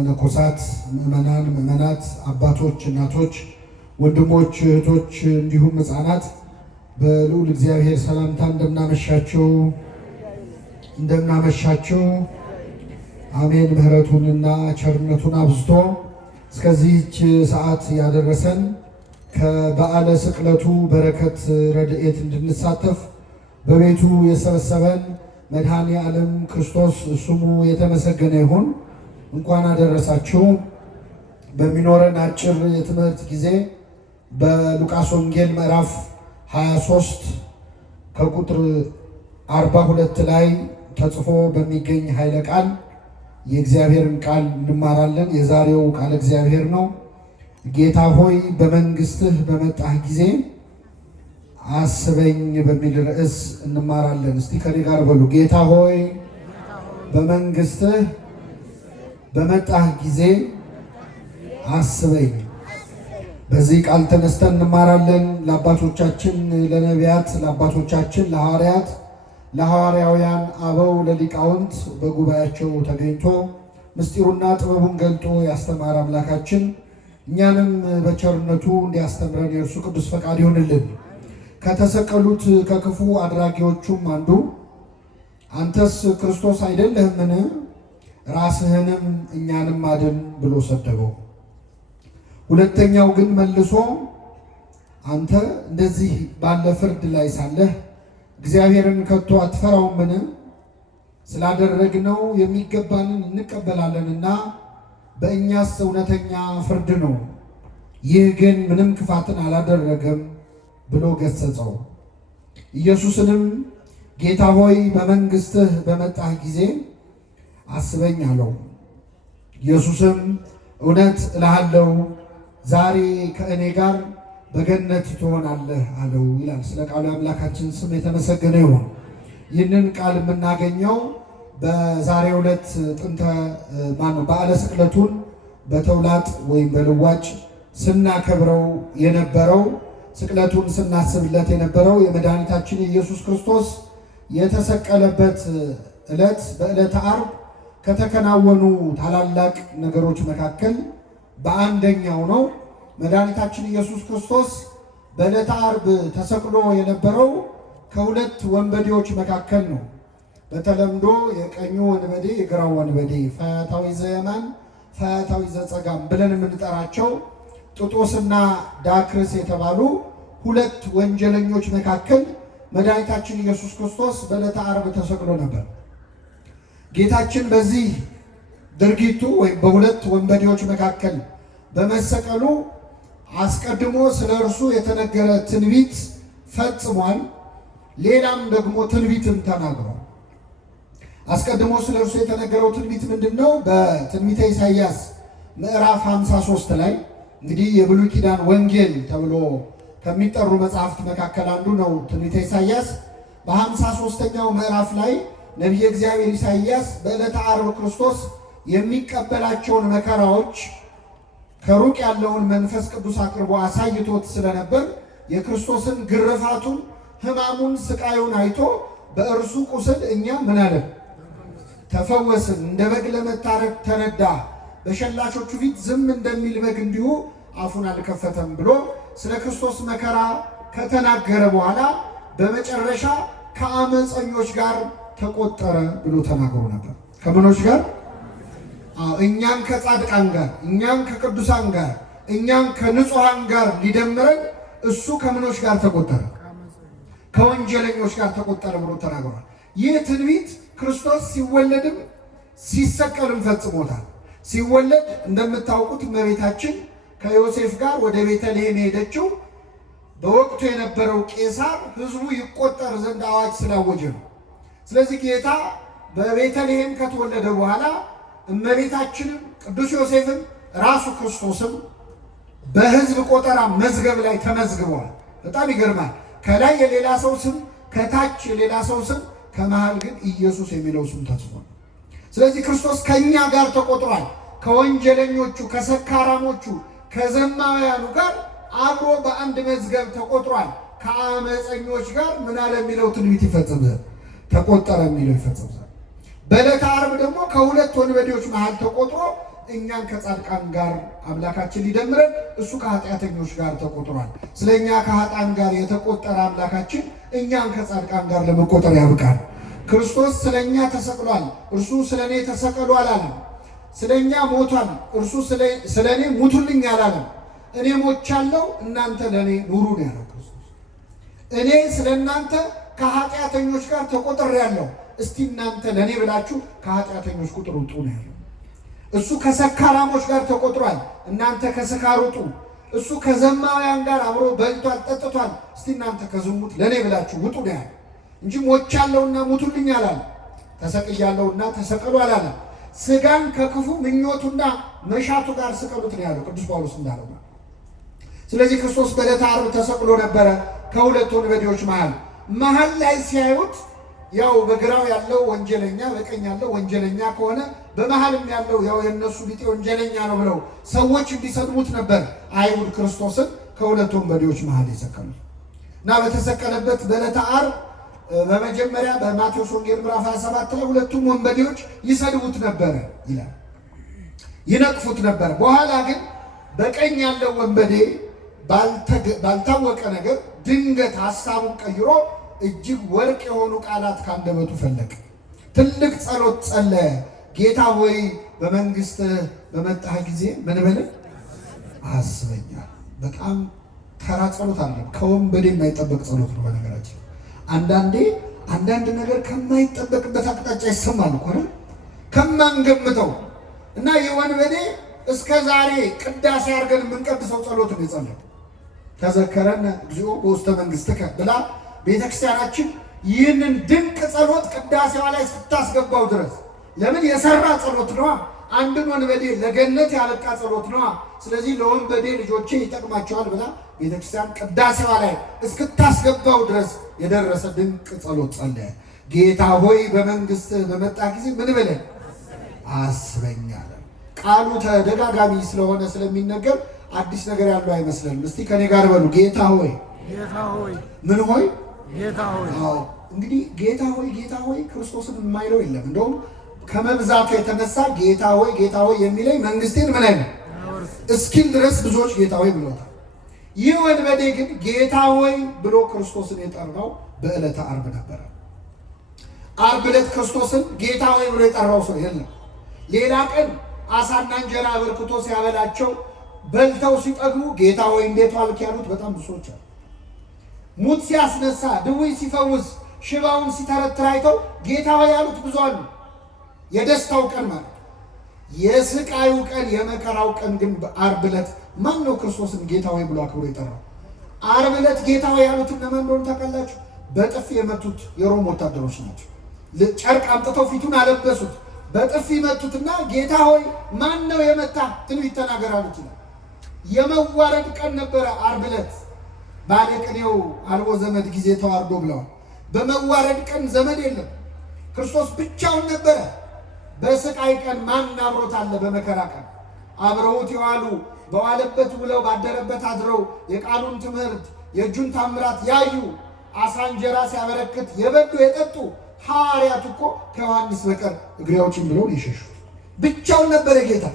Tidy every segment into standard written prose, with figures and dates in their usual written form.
መነኮሳት፣ ምእመናን፣ ምእመናት፣ አባቶች፣ እናቶች፣ ወንድሞች፣ እህቶች እንዲሁም ሕፃናት በልዑል እግዚአብሔር ሰላምታ እንደምናመሻችሁ አሜን። ምሕረቱንና ቸርነቱን አብዝቶ እስከዚህች ሰዓት ያደረሰን ከበዓለ ስቅለቱ በረከት ረድኤት እንድንሳተፍ በቤቱ የሰበሰበን መድኃኔ ዓለም ክርስቶስ ስሙ የተመሰገነ ይሁን። እንኳን አደረሳችሁ። በሚኖረን አጭር የትምህርት ጊዜ በሉቃስ ወንጌል ምዕራፍ 23 ከቁጥር 42 ላይ ተጽፎ በሚገኝ ኃይለ ቃል የእግዚአብሔርን ቃል እንማራለን። የዛሬው ቃል እግዚአብሔር ነው። ጌታ ሆይ በመንግስትህ በመጣህ ጊዜ አስበኝ በሚል ርዕስ እንማራለን። እስቲ ከኔ ጋር በሉ፣ ጌታ ሆይ በመንግስትህ በመጣህ ጊዜ አስበኝ። በዚህ ቃል ተነስተን እንማራለን። ለአባቶቻችን ለነቢያት፣ ለአባቶቻችን ለሐዋርያት፣ ለሐዋርያውያን አበው፣ ለሊቃውንት በጉባኤያቸው ተገኝቶ ምስጢሩና ጥበቡን ገልጦ ያስተማረ አምላካችን እኛንም በቸርነቱ እንዲያስተምረን የእርሱ ቅዱስ ፈቃድ ይሆንልን። ከተሰቀሉት ከክፉ አድራጊዎቹም አንዱ አንተስ ክርስቶስ አይደለህምን? ራስህንም እኛንም አድን ብሎ ሰደበው። ሁለተኛው ግን መልሶ አንተ እንደዚህ ባለ ፍርድ ላይ ሳለህ እግዚአብሔርን ከቶ አትፈራውምን? ስላደረግነው የሚገባንን እንቀበላለንና በእኛስ እውነተኛ ፍርድ ነው። ይህ ግን ምንም ክፋትን አላደረገም ብሎ ገሰጸው። ኢየሱስንም ጌታ ሆይ በመንግስትህ በመጣህ ጊዜ አስበኝ አለው። ኢየሱስም እውነት እልሃለሁ ዛሬ ከእኔ ጋር በገነት ትሆናለህ አለው ይላል። ስለ ቃሉ አምላካችን ስም የተመሰገነ ይሁን። ይህንን ቃል የምናገኘው በዛሬው ዕለት በዓለ ስቅለቱን በተውላጥ ወይም በልዋጭ ስናከብረው የነበረው ስቅለቱን ስናስብለት የነበረው የመድኃኒታችን ኢየሱስ ክርስቶስ የተሰቀለበት ዕለት በዕለተ ዓርብ ከተከናወኑ ታላላቅ ነገሮች መካከል በአንደኛው ነው። መድኃኒታችን ኢየሱስ ክርስቶስ በዕለተ ዓርብ ተሰቅሎ የነበረው ከሁለት ወንበዴዎች መካከል ነው። በተለምዶ የቀኙ ወንበዴ የግራው ወንበዴ ፈያታዊ ዘየማን፣ ፈያታዊ ዘጸጋም ብለን የምንጠራቸው ጥጦስና ዳክርስ የተባሉ ሁለት ወንጀለኞች መካከል መድኃኒታችን ኢየሱስ ክርስቶስ በዕለተ ዓርብ ተሰቅሎ ነበር። ጌታችን በዚህ ድርጊቱ ወይም በሁለት ወንበዴዎች መካከል በመሰቀሉ አስቀድሞ ስለ እርሱ የተነገረ ትንቢት ፈጽሟል። ሌላም ደግሞ ትንቢትን ተናግሯል። አስቀድሞ ስለ እርሱ የተነገረው ትንቢት ምንድን ነው? በትንቢተ ኢሳይያስ ምዕራፍ 53 ላይ እንግዲህ የብሉይ ኪዳን ወንጌል ተብሎ ከሚጠሩ መጽሐፍት መካከል አንዱ ነው ትንቢተ ኢሳይያስ። በ53ኛው ምዕራፍ ላይ ነቢየ እግዚአብሔር ኢሳይያስ በዕለተ ዓርብ ክርስቶስ የሚቀበላቸውን መከራዎች ከሩቅ ያለውን መንፈስ ቅዱስ አቅርቦ አሳይቶት ስለነበር የክርስቶስን ግርፋቱን፣ ሕማሙን፣ ስቃዩን አይቶ በእርሱ ቁስል እኛ ምን አለን? ተፈወስን። እንደ በግ ለመታረድ ተነዳ፣ በሸላቾቹ ፊት ዝም እንደሚል በግ እንዲሁ አፉን አልከፈተም ብሎ ስለ ክርስቶስ መከራ ከተናገረ በኋላ በመጨረሻ ከአመፀኞች ጋር ተቆጠረ ብሎ ተናግሮ ነበር። ከምኖች ጋር? እኛም ከጻድቃን ጋር፣ እኛም ከቅዱሳን ጋር፣ እኛም ከንጹሐን ጋር ሊደምረን እሱ ከምኖች ጋር ተቆጠረ? ከወንጀለኞች ጋር ተቆጠረ ብሎ ተናግሯል። ይህ ትንቢት ክርስቶስ ሲወለድም ሲሰቀልም ፈጽሞታል። ሲወለድ እንደምታውቁት እመቤታችን ከዮሴፍ ጋር ወደ ቤተልሔም የሄደችው በወቅቱ የነበረው ቄሳር ሕዝቡ ይቆጠር ዘንድ አዋጅ ስላወጀ ነው። ስለዚህ ጌታ በቤተልሔም ከተወለደ በኋላ እመቤታችንም ቅዱስ ዮሴፍም ራሱ ክርስቶስም በሕዝብ ቆጠራ መዝገብ ላይ ተመዝግበዋል። በጣም ይገርማል። ከላይ የሌላ ሰው ስም፣ ከታች የሌላ ሰው ስም፣ ከመሃል ግን ኢየሱስ የሚለው ስም ተጽፏል። ስለዚህ ክርስቶስ ከእኛ ጋር ተቆጥሯል። ከወንጀለኞቹ፣ ከሰካራሞቹ፣ ከዘማውያኑ ጋር አብሮ በአንድ መዝገብ ተቆጥሯል። ከአመፀኞች ጋር ምን አለ የሚለው ትንቢት ይፈጸም ዘንድ ተቆጠረ የሚለው ይፈጸም ዘንድ። በዕለተ ዓርብ ደግሞ ከሁለት ወንበዴዎች መሃል ተቆጥሮ እኛን ከጻድቃን ጋር አምላካችን ሊደምረን እሱ ከኃጢአተኞች ጋር ተቆጥሯል። ስለኛ ከኃጥአን ጋር የተቆጠረ አምላካችን እኛን ከጻድቃን ጋር ለመቆጠር ያብቃል። ክርስቶስ ስለኛ ተሰቅሏል፣ እርሱ ስለኔ ተሰቀሉ አላለም። ስለኛ ሞቷል፣ እርሱ ስለኔ ሙቱልኝ አላለም። እኔ ሞቻለሁ፣ እናንተ ለኔ ኑሩ ነው ያለው ክርስቶስ። እኔ ስለናንተ ከኃጢአተኞች ጋር ተቆጥሬያለሁ፣ እስቲ እናንተ ለኔ ብላችሁ ከኃጢአተኞች ቁጥር ውጡ ነው ያለው። እሱ ከሰካራሞች ጋር ተቆጥሯል፣ እናንተ ከስካር ውጡ። እሱ ከዘማውያን ጋር አብሮ በልቷል ጠጥቷል፣ እስቲ እናንተ ከዝሙት ለኔ ብላችሁ ውጡ ነው ያለው እንጂ ሞቻለሁና ሙቱልኝ አላለም። ተሰቅያለሁና ተሰቀሉ አላለም። ስጋን ከክፉ ምኞቱና መሻቱ ጋር ስቀሉት ነው ያለው ቅዱስ ጳውሎስ እንዳለው። ስለዚህ ክርስቶስ በዕለተ ዓርብ ተሰቅሎ ነበረ ከሁለት ወንበዴዎች መሃል ላይ ሲያዩት ያው በግራው ያለው ወንጀለኛ በቀኝ ያለው ወንጀለኛ ከሆነ በመሃልም ያለው ያው የነሱ ቢጤ ወንጀለኛ ነው ብለው ሰዎች እንዲሰድቡት ነበር አይሁድ ክርስቶስን ከሁለት ወንበዴዎች መሃል የሰቀሉት እና በተሰቀለበት በዕለተ ዓርብ በመጀመሪያ በማቴዎስ ወንጌል ምዕራፍ 27 ላይ ሁለቱም ወንበዴዎች ይሰድቡት ነበር ይላል፣ ይነቅፉት ነበር። በኋላ ግን በቀኝ ያለው ወንበዴ ባልታወቀ ነገር ድንገት ሐሳቡን ቀይሮ እጅግ ወርቅ የሆኑ ቃላት ካንደበቱ ፈለቀ። ትልቅ ጸሎት ጸለየ። ጌታ ሆይ በመንግስት በመጣህ ጊዜ ምን በለኝ አስበኛ። በጣም ተራ ጸሎት አይደለም፣ ከወንበዴ የማይጠበቅ ጸሎት ነው። በነገራችን አንዳንድ ነገር ከማይጠበቅበት አቅጣጫ ይሰማል እኮ ነው ከማንገምተው እና የወንበዴ እስከ ዛሬ ቅዳሴ አድርገን የምንቀድሰው ጸሎት ነው የጸለየው። ተዘከረን እግዚኦ በውስተ መንግሥትከ ብላ ቤተክርስቲያናችን ይህንን ድንቅ ጸሎት ቅዳሴዋ ላይ ስታስገባው ድረስ ለምን የሰራ ጸሎት ነዋ። አንድን ወንበዴ ለገነት ያበቃ ጸሎት ነዋ። ስለዚህ ለወንበዴ ልጆቼ ይጠቅማቸዋል ብላ ቤተክርስቲያን ቅዳሴዋ ላይ እስክታስገባው ድረስ የደረሰ ድንቅ ጸሎት ጸለየ። ጌታ ሆይ በመንግስት በመጣ ጊዜ ምን በለን አስበኝ አለ። ቃሉ ተደጋጋሚ ስለሆነ ስለሚነገር አዲስ ነገር ያለው አይመስለንም። እስቲ ከኔ ጋር በሉ ጌታ ሆይ ምን ሆይ ጌታ ሆይ። አዎ እንግዲህ ጌታ ሆይ ክርስቶስን የማይለው የለም። እንደውም ከመብዛቱ የተነሳ ጌታ ሆይ የሚለኝ መንግስቴን ምን አይነት እስኪል ድረስ ብዙዎች ጌታ ሆይ ብለውታል። ይህ ወንበዴ ግን ጌታ ሆይ ብሎ ክርስቶስን የጠራው በዕለተ ዓርብ ነበረ። ዓርብ ዕለት ክርስቶስን ጌታ ሆይ ብሎ የጠራው ሰው የለም። ሌላ ቀን አሳና እንጀራ አበርክቶ ሲያበላቸው በልተው ሲጠግቡ ጌታ ሆይ እንዴት ዋልክ ያሉት በጣም ብዙ ሰዎች አሉ። ሙት ሲያስነሳ፣ ድውይ ሲፈውስ፣ ሽባውን ሲተረትር አይተው ጌታ ሆይ ያሉት ብዙ አሉ። የደስታው ቀን ማለት የስቃዩ ቀን የመከራው ቀን ግን ዓርብ ዕለት ማን ነው ክርስቶስን ጌታ ሆይ ብሎ አክብሮ የጠራው? ዓርብ ዕለት ጌታ ሆይ ያሉት እነማን እንደሆኑ ታውቃላችሁ? በጥፊ የመቱት የሮም ወታደሮች ናቸው። ጨርቅ አምጥተው ፊቱን አለበሱት፣ በጥፊ መቱትና ጌታ ሆይ ማን ነው የመታ ትንቢት ተናገር አሉት ይላል። የመዋረድ ቀን ነበረ ዓርብ ዕለት። ባለቅኔው አልቦ ዘመድ ጊዜ ተዋርዶ ብለዋል። በመዋረድ ቀን ዘመድ የለም፣ ክርስቶስ ብቻውን ነበረ። በስቃይ ቀን ማን አብሮት አለ? በመከራ ቀን አብረውት የዋሉ በዋለበት ውለው ባደረበት አድረው የቃሉን ትምህርት የእጁን ታምራት ያዩ አሳ እንጀራ ሲያበረክት የበሉ የጠጡ ሐዋርያት እኮ ከዮሐንስ በቀር እግሬ አውጪኝ ብለው የሸሹት ብቻውን ነበረ ጌታ።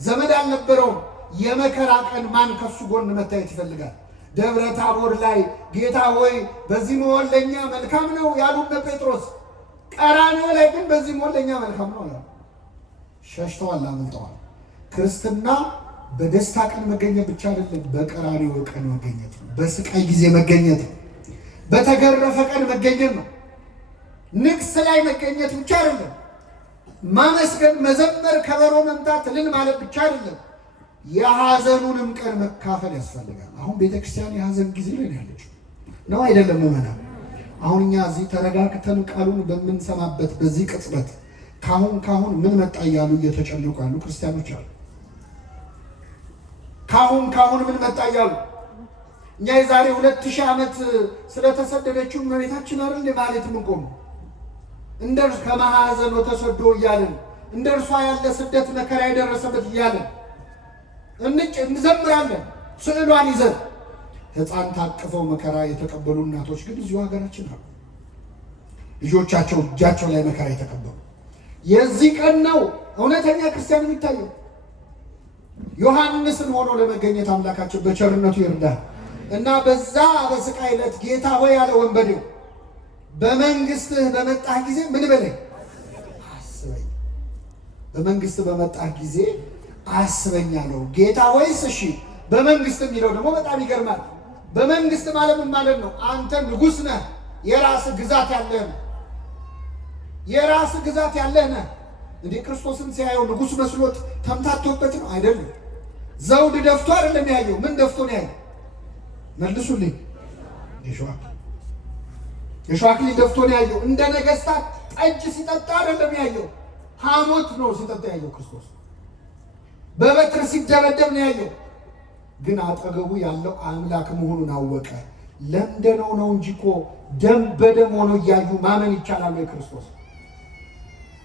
ዘመድ አልነበረውም። የመከራ ቀን ማን ከሱ ጎን መታየት ይፈልጋል? ደብረ ታቦር ላይ ጌታ ሆይ በዚህ መሆን ለእኛ መልካም ነው ያሉነ ጴጥሮስ፣ ቀራንዮ ላይ ግን በዚህ መሆን ለእኛ መልካም ነው አሉ። ሸሽተዋል፣ አመልጠዋል። ክርስትና በደስታ ቀን መገኘት ብቻ አይደለም፣ በቀራንዮ ቀን መገኘት ነው። በስቃይ ጊዜ መገኘት ነው። በተገረፈ ቀን መገኘት ነው። ንግስ ላይ መገኘት ብቻ አይደለም። ማመስገን፣ መዘመር፣ ከበሮ መምታት፣ እልል ማለት ብቻ አይደለም። የሐዘኑንም ቀን መካፈል ያስፈልጋል። አሁን ቤተክርስቲያን የሐዘን ጊዜ ላይ ያለችው ነው አይደለም? ምዕመናን አሁን እኛ እዚህ ተረጋግተን ቃሉን በምንሰማበት በዚህ ቅጽበት ካሁን ምን መጣ እያሉ እየተጨነቁ ያሉ ክርስቲያኖች አሉ። ካሁን ምን መጣ እያሉ እኛ የዛሬ 2000 ዓመት ስለተሰደደችው እመቤታችን አይደል ማለት ምንቆም እንደርሱ ከማሐዘን ተሰዶ እያለን እንደርሷ ያለ ስደት መከራ የደረሰበት እያለን እንዘምራለን። ስዕሏን ይዘን ሕፃን ታቅፈው መከራ የተቀበሉ እናቶች ግን እዚሁ ሀገራችን አሉ። ልጆቻቸው እጃቸው ላይ መከራ የተቀበሉ የዚህ ቀን ነው እውነተኛ ክርስቲያን የሚታየው። ዮሐንስን ሆኖ ለመገኘት አምላካችን በቸርነቱ ይርዳል እና በዛ በስቃይ ዕለት ጌታ ሆይ ያለ ወንበዴው በመንግስትህ በመጣህ ጊዜ ምን በለኝ አስበኝ። በመንግስት በመጣህ ጊዜ አስበኝ አለው ጌታ ሆይስ እሺ በመንግስት የሚለው ደግሞ በጣም ይገርማል። በመንግስት ማለት ምን ማለት ነው? አንተ ንጉሥ ነህ፣ የራስህ ግዛት ያለህ ነህ። የራስህ ግዛት ያለህ ነህ። እንዴ ክርስቶስን ሲያየው ንጉሥ መስሎት ተምታቶበት ነው? አይደለም። ዘውድ ደፍቶ አይደለም ያየው። ምን ደፍቶ ነው ያየው? መልሱልኝ። የሸዋ አክሊል ደፍቶ ነው ያየው። እንደ ነገስታት ጠጅ ሲጠጣ አይደለም ያየው። ሐሞት ነው ሲጠጣ ያየው ክርስቶስ። በበትር ሲደበደብ ነው ያየው። ግን አጠገቡ ያለው አምላክ መሆኑን አወቀ። ለምደነው ነው እንጂ እኮ ደም በደም ሆኖ እያዩ ማመን ይቻላል ወይ? ክርስቶስ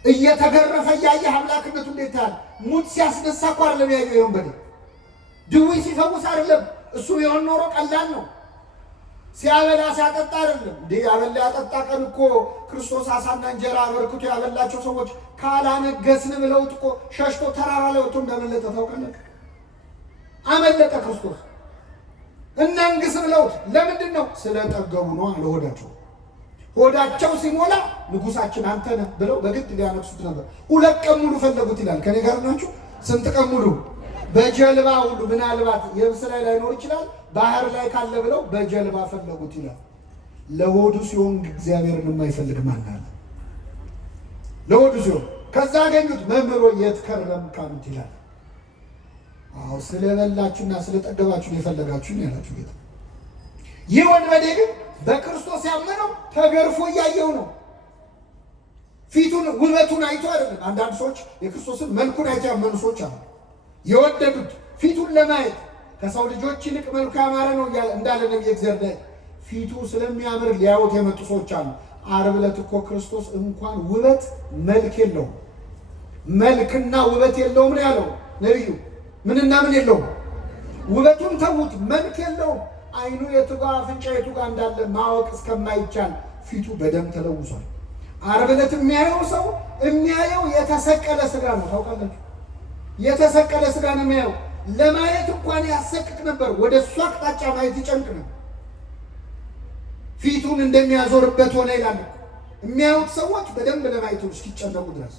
እየተገረፈ እያየ አምላክነቱ እንዴት ያህል ሙት ሲያስነሳ እኮ አይደለም ያየው። ይሆን በል ድውይ ሲፈውስ አይደለም እሱ ቢሆን ኖሮ ቀላል ነው። ሲያበላ ሲያጠጣ አይደለም እንዴ? ያበላ ያጠጣ ቀን እኮ ክርስቶስ አሳና እንጀራ አበርክቶ ያበላቸው ሰዎች ካላነገስን ብለውት እኮ ሸሽቶ ተራራ ላይ ወጥቶ እንዳመለጠ ታውቃለህ። አመለጠ ክርስቶስ። እናንግስ ብለውት ለምንድን ነው? ስለጠገቡ ነው አለ ሆዳቸው። ሆዳቸው ሲሞላ ንጉሳችን አንተ ነህ ብለው በግድ ሊያነግሱት ነበር። 2 ቀን ሙሉ ፈለጉት ይላል። ከኔ ጋር ናችሁ? ስንት ቀን ሙሉ? በጀልባ ሁሉ ምናልባት የብስ ላይ ላይኖር ይችላል፣ ባህር ላይ ካለ ብለው በጀልባ ፈለጉት ይላል። ለሆዱ ሲሆን እግዚአብሔርን የማይፈልግ ማን አለ? ለሆዱ ሲሆን ከዛ አገኙት። መምህሮ የት ከረምክ አሉት ይላል። አዎ ስለበላችሁና ስለጠገባችሁ ነው የፈለጋችሁኝ ያላችሁ ጌታ። ይህ ወንበዴ ግን በክርስቶስ ያመነው ተገርፎ እያየው ነው። ፊቱን ውበቱን አይቶ አይደለም። አንዳንድ ሰዎች የክርስቶስን መልኩን አይቶ ያመኑ ሰዎች አሉ። የወደዱት ፊቱን ለማየት ከሰው ልጆች ይልቅ መልኩ ያማረ ነው እንዳለ ነብይ እግዚአብሔር ፊቱ ስለሚያምር ሊያዩት የመጡ ሰዎች አሉ። ዓርብ ዕለት እኮ ክርስቶስ እንኳን ውበት መልክ የለውም፣ መልክና ውበት የለውም ነው ያለው ነብዩ። ምንና ምን የለውም? ውበቱን ተዉት፣ መልክ የለውም። አይኑ የቱ ጋር አፍንጫ የቱ ጋር እንዳለ ማወቅ እስከማይቻል ፊቱ በደም ተለውሷል። ዓርብ ዕለት የሚያየው ሰው የሚያየው የተሰቀለ ስጋ ነው። ታውቃላችሁ? የተሰቀለ ስጋ ነው የሚያየው። ለማየት እንኳን ያሰቅቅ ነበር። ወደ እሱ አቅጣጫ ማየት ይጨንቅ ነው። ፊቱን እንደሚያዞርበት ሆነ ይላል። የሚያዩት ሰዎች በደንብ ለማየት እስኪጨነቁ ድረስ።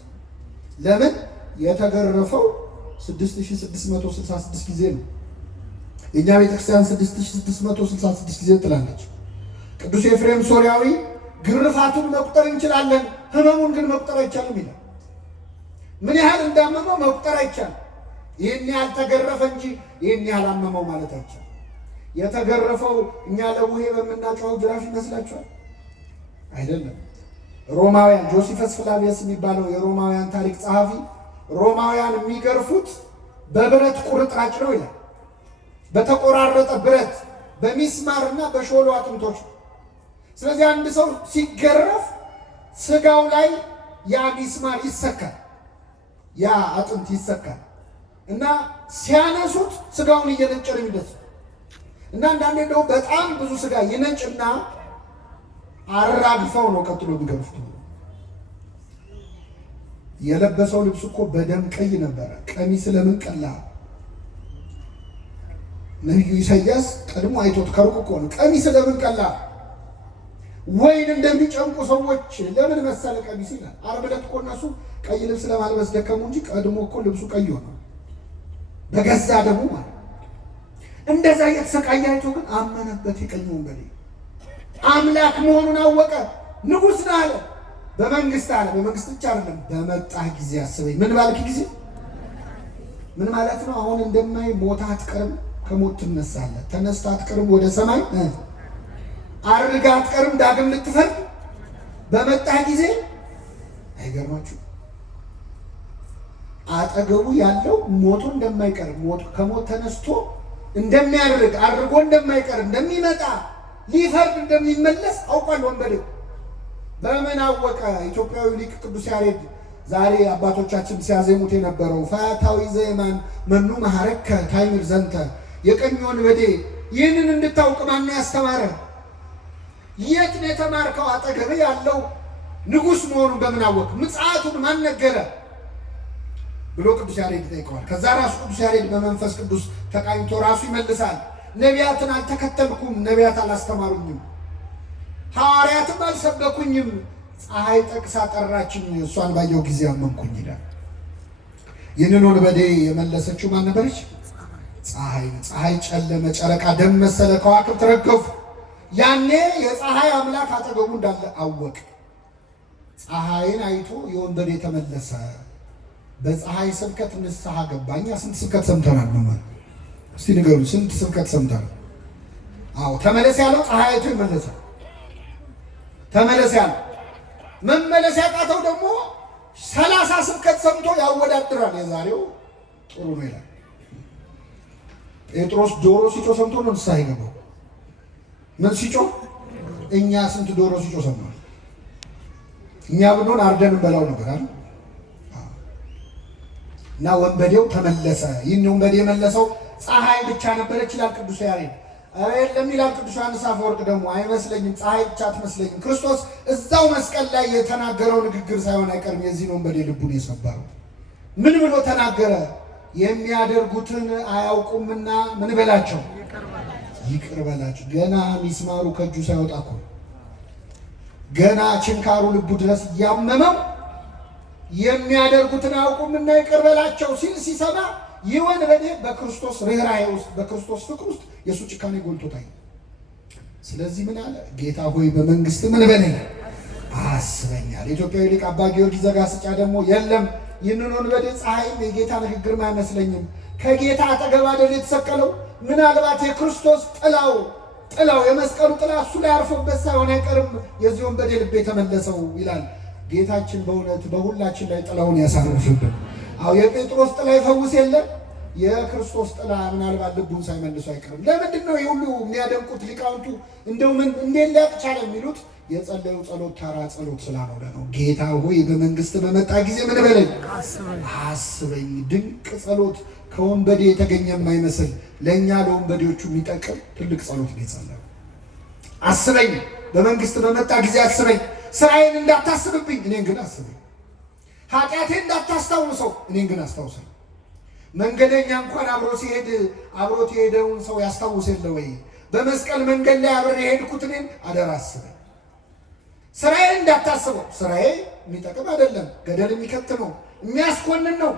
ለምን? የተገረፈው 6666 ጊዜ ነው። የእኛ ቤተክርስቲያን 6666 ጊዜ ትላለች። ቅዱስ ኤፍሬም ሶርያዊ ግርፋቱን መቁጠር እንችላለን፣ ህመሙን ግን መቁጠር አይቻልም ይላል። ምን ያህል እንዳመመው መቁጠር አይቻልም። ይህን ያህል ተገረፈ እንጂ ይህን ያህል አመመው ማለት አይቻልም። የተገረፈው እኛ ለቡሄ በምናጫው ጅራፍ ይመስላችኋል? አይደለም። ሮማውያን ጆሲፈስ ፍላቪየስ የሚባለው የሮማውያን ታሪክ ጸሐፊ ሮማውያን የሚገርፉት በብረት ቁርጥራጭ ነው ይላል። በተቆራረጠ ብረት በሚስማርና በሾሎ አጥንቶች። ስለዚህ አንድ ሰው ሲገረፍ ስጋው ላይ ያ ሚስማር ይሰካል፣ ያ አጥንት ይሰካል እና ሲያነሱት ስጋውን እየነጨ ነው የሚደርሰው። እና አንዳንዴ ደግሞ በጣም ብዙ ስጋ ይነጭና አራግፈው ነው ቀጥሎ የሚገርፉት። የለበሰው ልብስ እኮ በደም ቀይ ነበረ። ቀሚስ ለምን ቀላ? ነቢዩ ኢሳይያስ ቀድሞ አይቶት ከሩቅ እኮ ነው። ቀሚስ ለምን ቀላ? ወይን እንደሚጨምቁ ሰዎች ለምን መሰለ ቀሚስ ይላል። ዓርብ ዕለት እኮ እነሱ ቀይ ልብስ ለማልበስ ደከሙ እንጂ ቀድሞ እኮ ልብሱ ቀይ ሆነ በገዛ ደሙ ማለት። እንደዛ እየተሰቃየ አይቶ ግን አመነበት። የቀኝ ወንበዴ አምላክ መሆኑን አወቀ። ንጉሥ ነህ አለ። በመንግስት አለ። በመንግስት ብቻ አይደለም፣ በመጣህ ጊዜ አስበኝ። ምን ባልክ ጊዜ ምን ማለት ነው? አሁን እንደማይ ሞታ አትቀርም፣ ከሞት ትነሳለህ። ተነስታ አትቀርም፣ ወደ ሰማይ አርጋ አትቀርም፣ ዳግም ልትፈርድ በመጣህ ጊዜ። አይገርማችሁ? አጠገቡ ያለው ሞቶ እንደማይቀር ከሞት ተነስቶ እንደሚያርግ አርጎ እንደማይቀር እንደሚመጣ ሊፈርድ እንደሚመለስ አውቋል ወንበዴው። በምን አወቀ? ኢትዮጵያዊ ሊቅ ቅዱስ ያሬድ ዛሬ አባቶቻችን ሲያዜሙት የነበረው ፈያታዊ ዘየማን መኑ መሐረከ ታይምር ዘንተ፣ የቀኝ ወንበዴ ይህንን እንድታውቅ ማን ያስተማረ? የት ነው የተማርከው? አጠገብ ያለው ንጉሥ መሆኑን በምን አወቅ? ምጽአቱን ማን ነገረ? ብሎ ቅዱስ ያሬድ ይጠይቀዋል። ከዛ ራሱ ቅዱስ ያሬድ በመንፈስ ቅዱስ ተቃኝቶ ራሱ ይመልሳል። ነቢያትን አልተከተልኩም፣ ነቢያት አላስተማሩኝም፣ ሐዋርያትም አልሰበኩኝም፣ ፀሐይ ጠቅሳ ጠራችኝ፣ እሷን ባየው ጊዜ አመንኩኝ ይላል። ይህንን ወንበዴ የመለሰችው ማን ነበረች? ፀሐይ። ፀሐይ ጨለመ፣ ጨረቃ ደም መሰለ፣ ከዋክብት ረገፉ። ያኔ የፀሐይ አምላክ አጠገቡ እንዳለ አወቅ። ፀሐይን አይቶ የወንበዴ ተመለሰ። በፀሐይ ስብከት ንስሐ ገባ። እኛ ስንት ስብከት ሰምተናል? መማር እስቲ ንገሩ፣ ስንት ስብከት ሰምተናል? አዎ ተመለስ ያለው ፀሐይ አይቶ ይመለሳል። ተመለስ ያለው መመለስ ያቃተው ደግሞ 30 ስብከት ሰምቶ ያወዳድራል። የዛሬው ጥሩ ነው ይላል። ጴጥሮስ ዶሮ ሲጮህ ሰምቶ ነው ንስሐ የገባው። ምን ሲጮህ? እኛ ስንት ዶሮ ሲጮህ ሰማን? እኛ ብንሆን አርደን እንበላው ነበር አይደል? እና ወንበዴው ተመለሰ። ይህን ወንበዴ የመለሰው ፀሐይ ብቻ ነበረች ይላል ቅዱስ ያሬድ። የለም ይላል ቅዱስ ዮሐንስ አፈወርቅ ደግሞ አይመስለኝም፣ ፀሐይ ብቻ አትመስለኝም። ክርስቶስ እዛው መስቀል ላይ የተናገረው ንግግር ሳይሆን አይቀርም የዚህን ወንበዴ ልቡን የሰበረው። ምን ብሎ ተናገረ? የሚያደርጉትን አያውቁምና ምን በላቸው? ይቅር በላቸው። ገና ሚስማሩ ከእጁ ሳይወጣ እኮ ገና ችንካሩ ልቡ ድረስ እያመመው የሚያደርጉትን አያውቁምና ይቅር በላቸው ሲል ሲሰማ ይህ ወንበዴ በክርስቶስ ርኅራኄ ውስጥ በክርስቶስ ፍቅር ውስጥ የእሱ ጭካኔ ጎልቶ ታየ። ስለዚህ ምን አለ? ጌታ ሆይ በመንግስት ምን በለኝ አስበኛል። ኢትዮጵያዊ ሊቅ አባ ጊዮርጊስ ዘጋስጫ ደግሞ የለም ይህንን ወንበዴ ፀሐይም የጌታ ንግግርም አይመስለኝም፣ ከጌታ አጠገብ አይደል የተሰቀለው፣ ምናልባት የክርስቶስ ጥላው የመስቀሉ ጥላ እሱ ላይ አርፎበት ሳይሆን አይቀርም የዚህ ወንበዴ ልብ የተመለሰው ይላል። ጌታችን በእውነት በሁላችን ላይ ጥላውን ያሳርፍብን። አዎ የጴጥሮስ ጥላ ይፈውስ የለም የክርስቶስ ጥላ ምናልባት ልቡን ሳይመልሱ አይቀርም። ለምንድን ነው ይሁሉ የሚያደንቁት ሊቃውንቱ? እንደው ምን እንዴት ሊያቅ ቻለ የሚሉት የጸለዩ ጸሎት ተራ ጸሎት ስላልሆነ ነው። ጌታ ሆይ በመንግስት በመጣ ጊዜ ምን በለኝ አስበኝ። ድንቅ ጸሎት ከወንበዴ የተገኘ የማይመስል ለእኛ ለወንበዴዎቹ የሚጠቅም ትልቅ ጸሎት ነው የጸለየው። አስበኝ፣ በመንግስት በመጣ ጊዜ አስበኝ። ስራዬን እንዳታስብብኝ፣ እኔን ግን አስበኝ። ኃጢአቴን እንዳታስታውሰው፣ እኔን ግን አስታውሰኝ። መንገደኛ እንኳን አብሮት የሄደውን ሰው ያስታውስ የለ ወይ? በመስቀል መንገድ ላይ አብሬ የሄድኩት እኔን አደራ አስበኝ። ስራዬን እንዳታስበው፣ ስራዬ የሚጠቅም አይደለም፣ ገደል የሚከት ነው፣ የሚያስኮንን ነው፣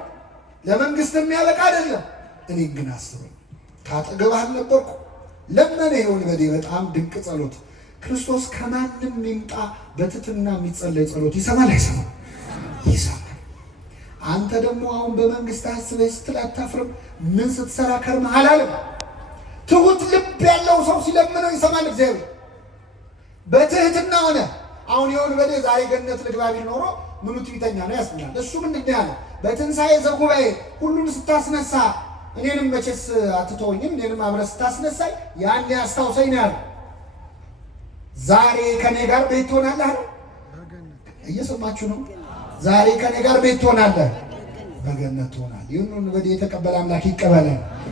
ለመንግስት የሚያበቃ አይደለም። እኔን ግን አስበኝ። ካጠገብህ አልነበርኩ? ለመነ ይሄ ወንበዴ። በጣም ድንቅ ጸሎት። ክርስቶስ ከማንም ይምጣ በትህትና የሚጸለይ ጸሎት ይሰማል አይሰማም? ይሰማል። አንተ ደግሞ አሁን በመንግስት አስበህ ስትል አታፍርም? ምን ስትሰራ ከርመህ አላለም? ትሁት ልብ ያለው ሰው ሲለምነው ይሰማል እግዚአብሔር። በትህትና ሆነ። አሁን የወንበዴ ዛሬ ገነት ልግባ ቢል ኖሮ ምኑ ትዕቢተኛ ነው ያስብላል። እሱ ምንድን ነው ያለ? በትንሣኤ ዘጉባኤ ሁሉን ስታስነሳ እኔንም መቼስ አትተወኝም፣ እኔንም አብረህ ስታስነሳኝ ያኔ አስታውሰኝ ነው ያለው። ዛሬ ከኔ ጋር ቤት ትሆናለህ። እየሰማችሁ ነው? ዛሬ ከኔ ጋር ቤት ትሆናለህ፣ በገነት ትሆናለህ። ይህን ወንበዴ የተቀበለ አምላክ ይቀበላል።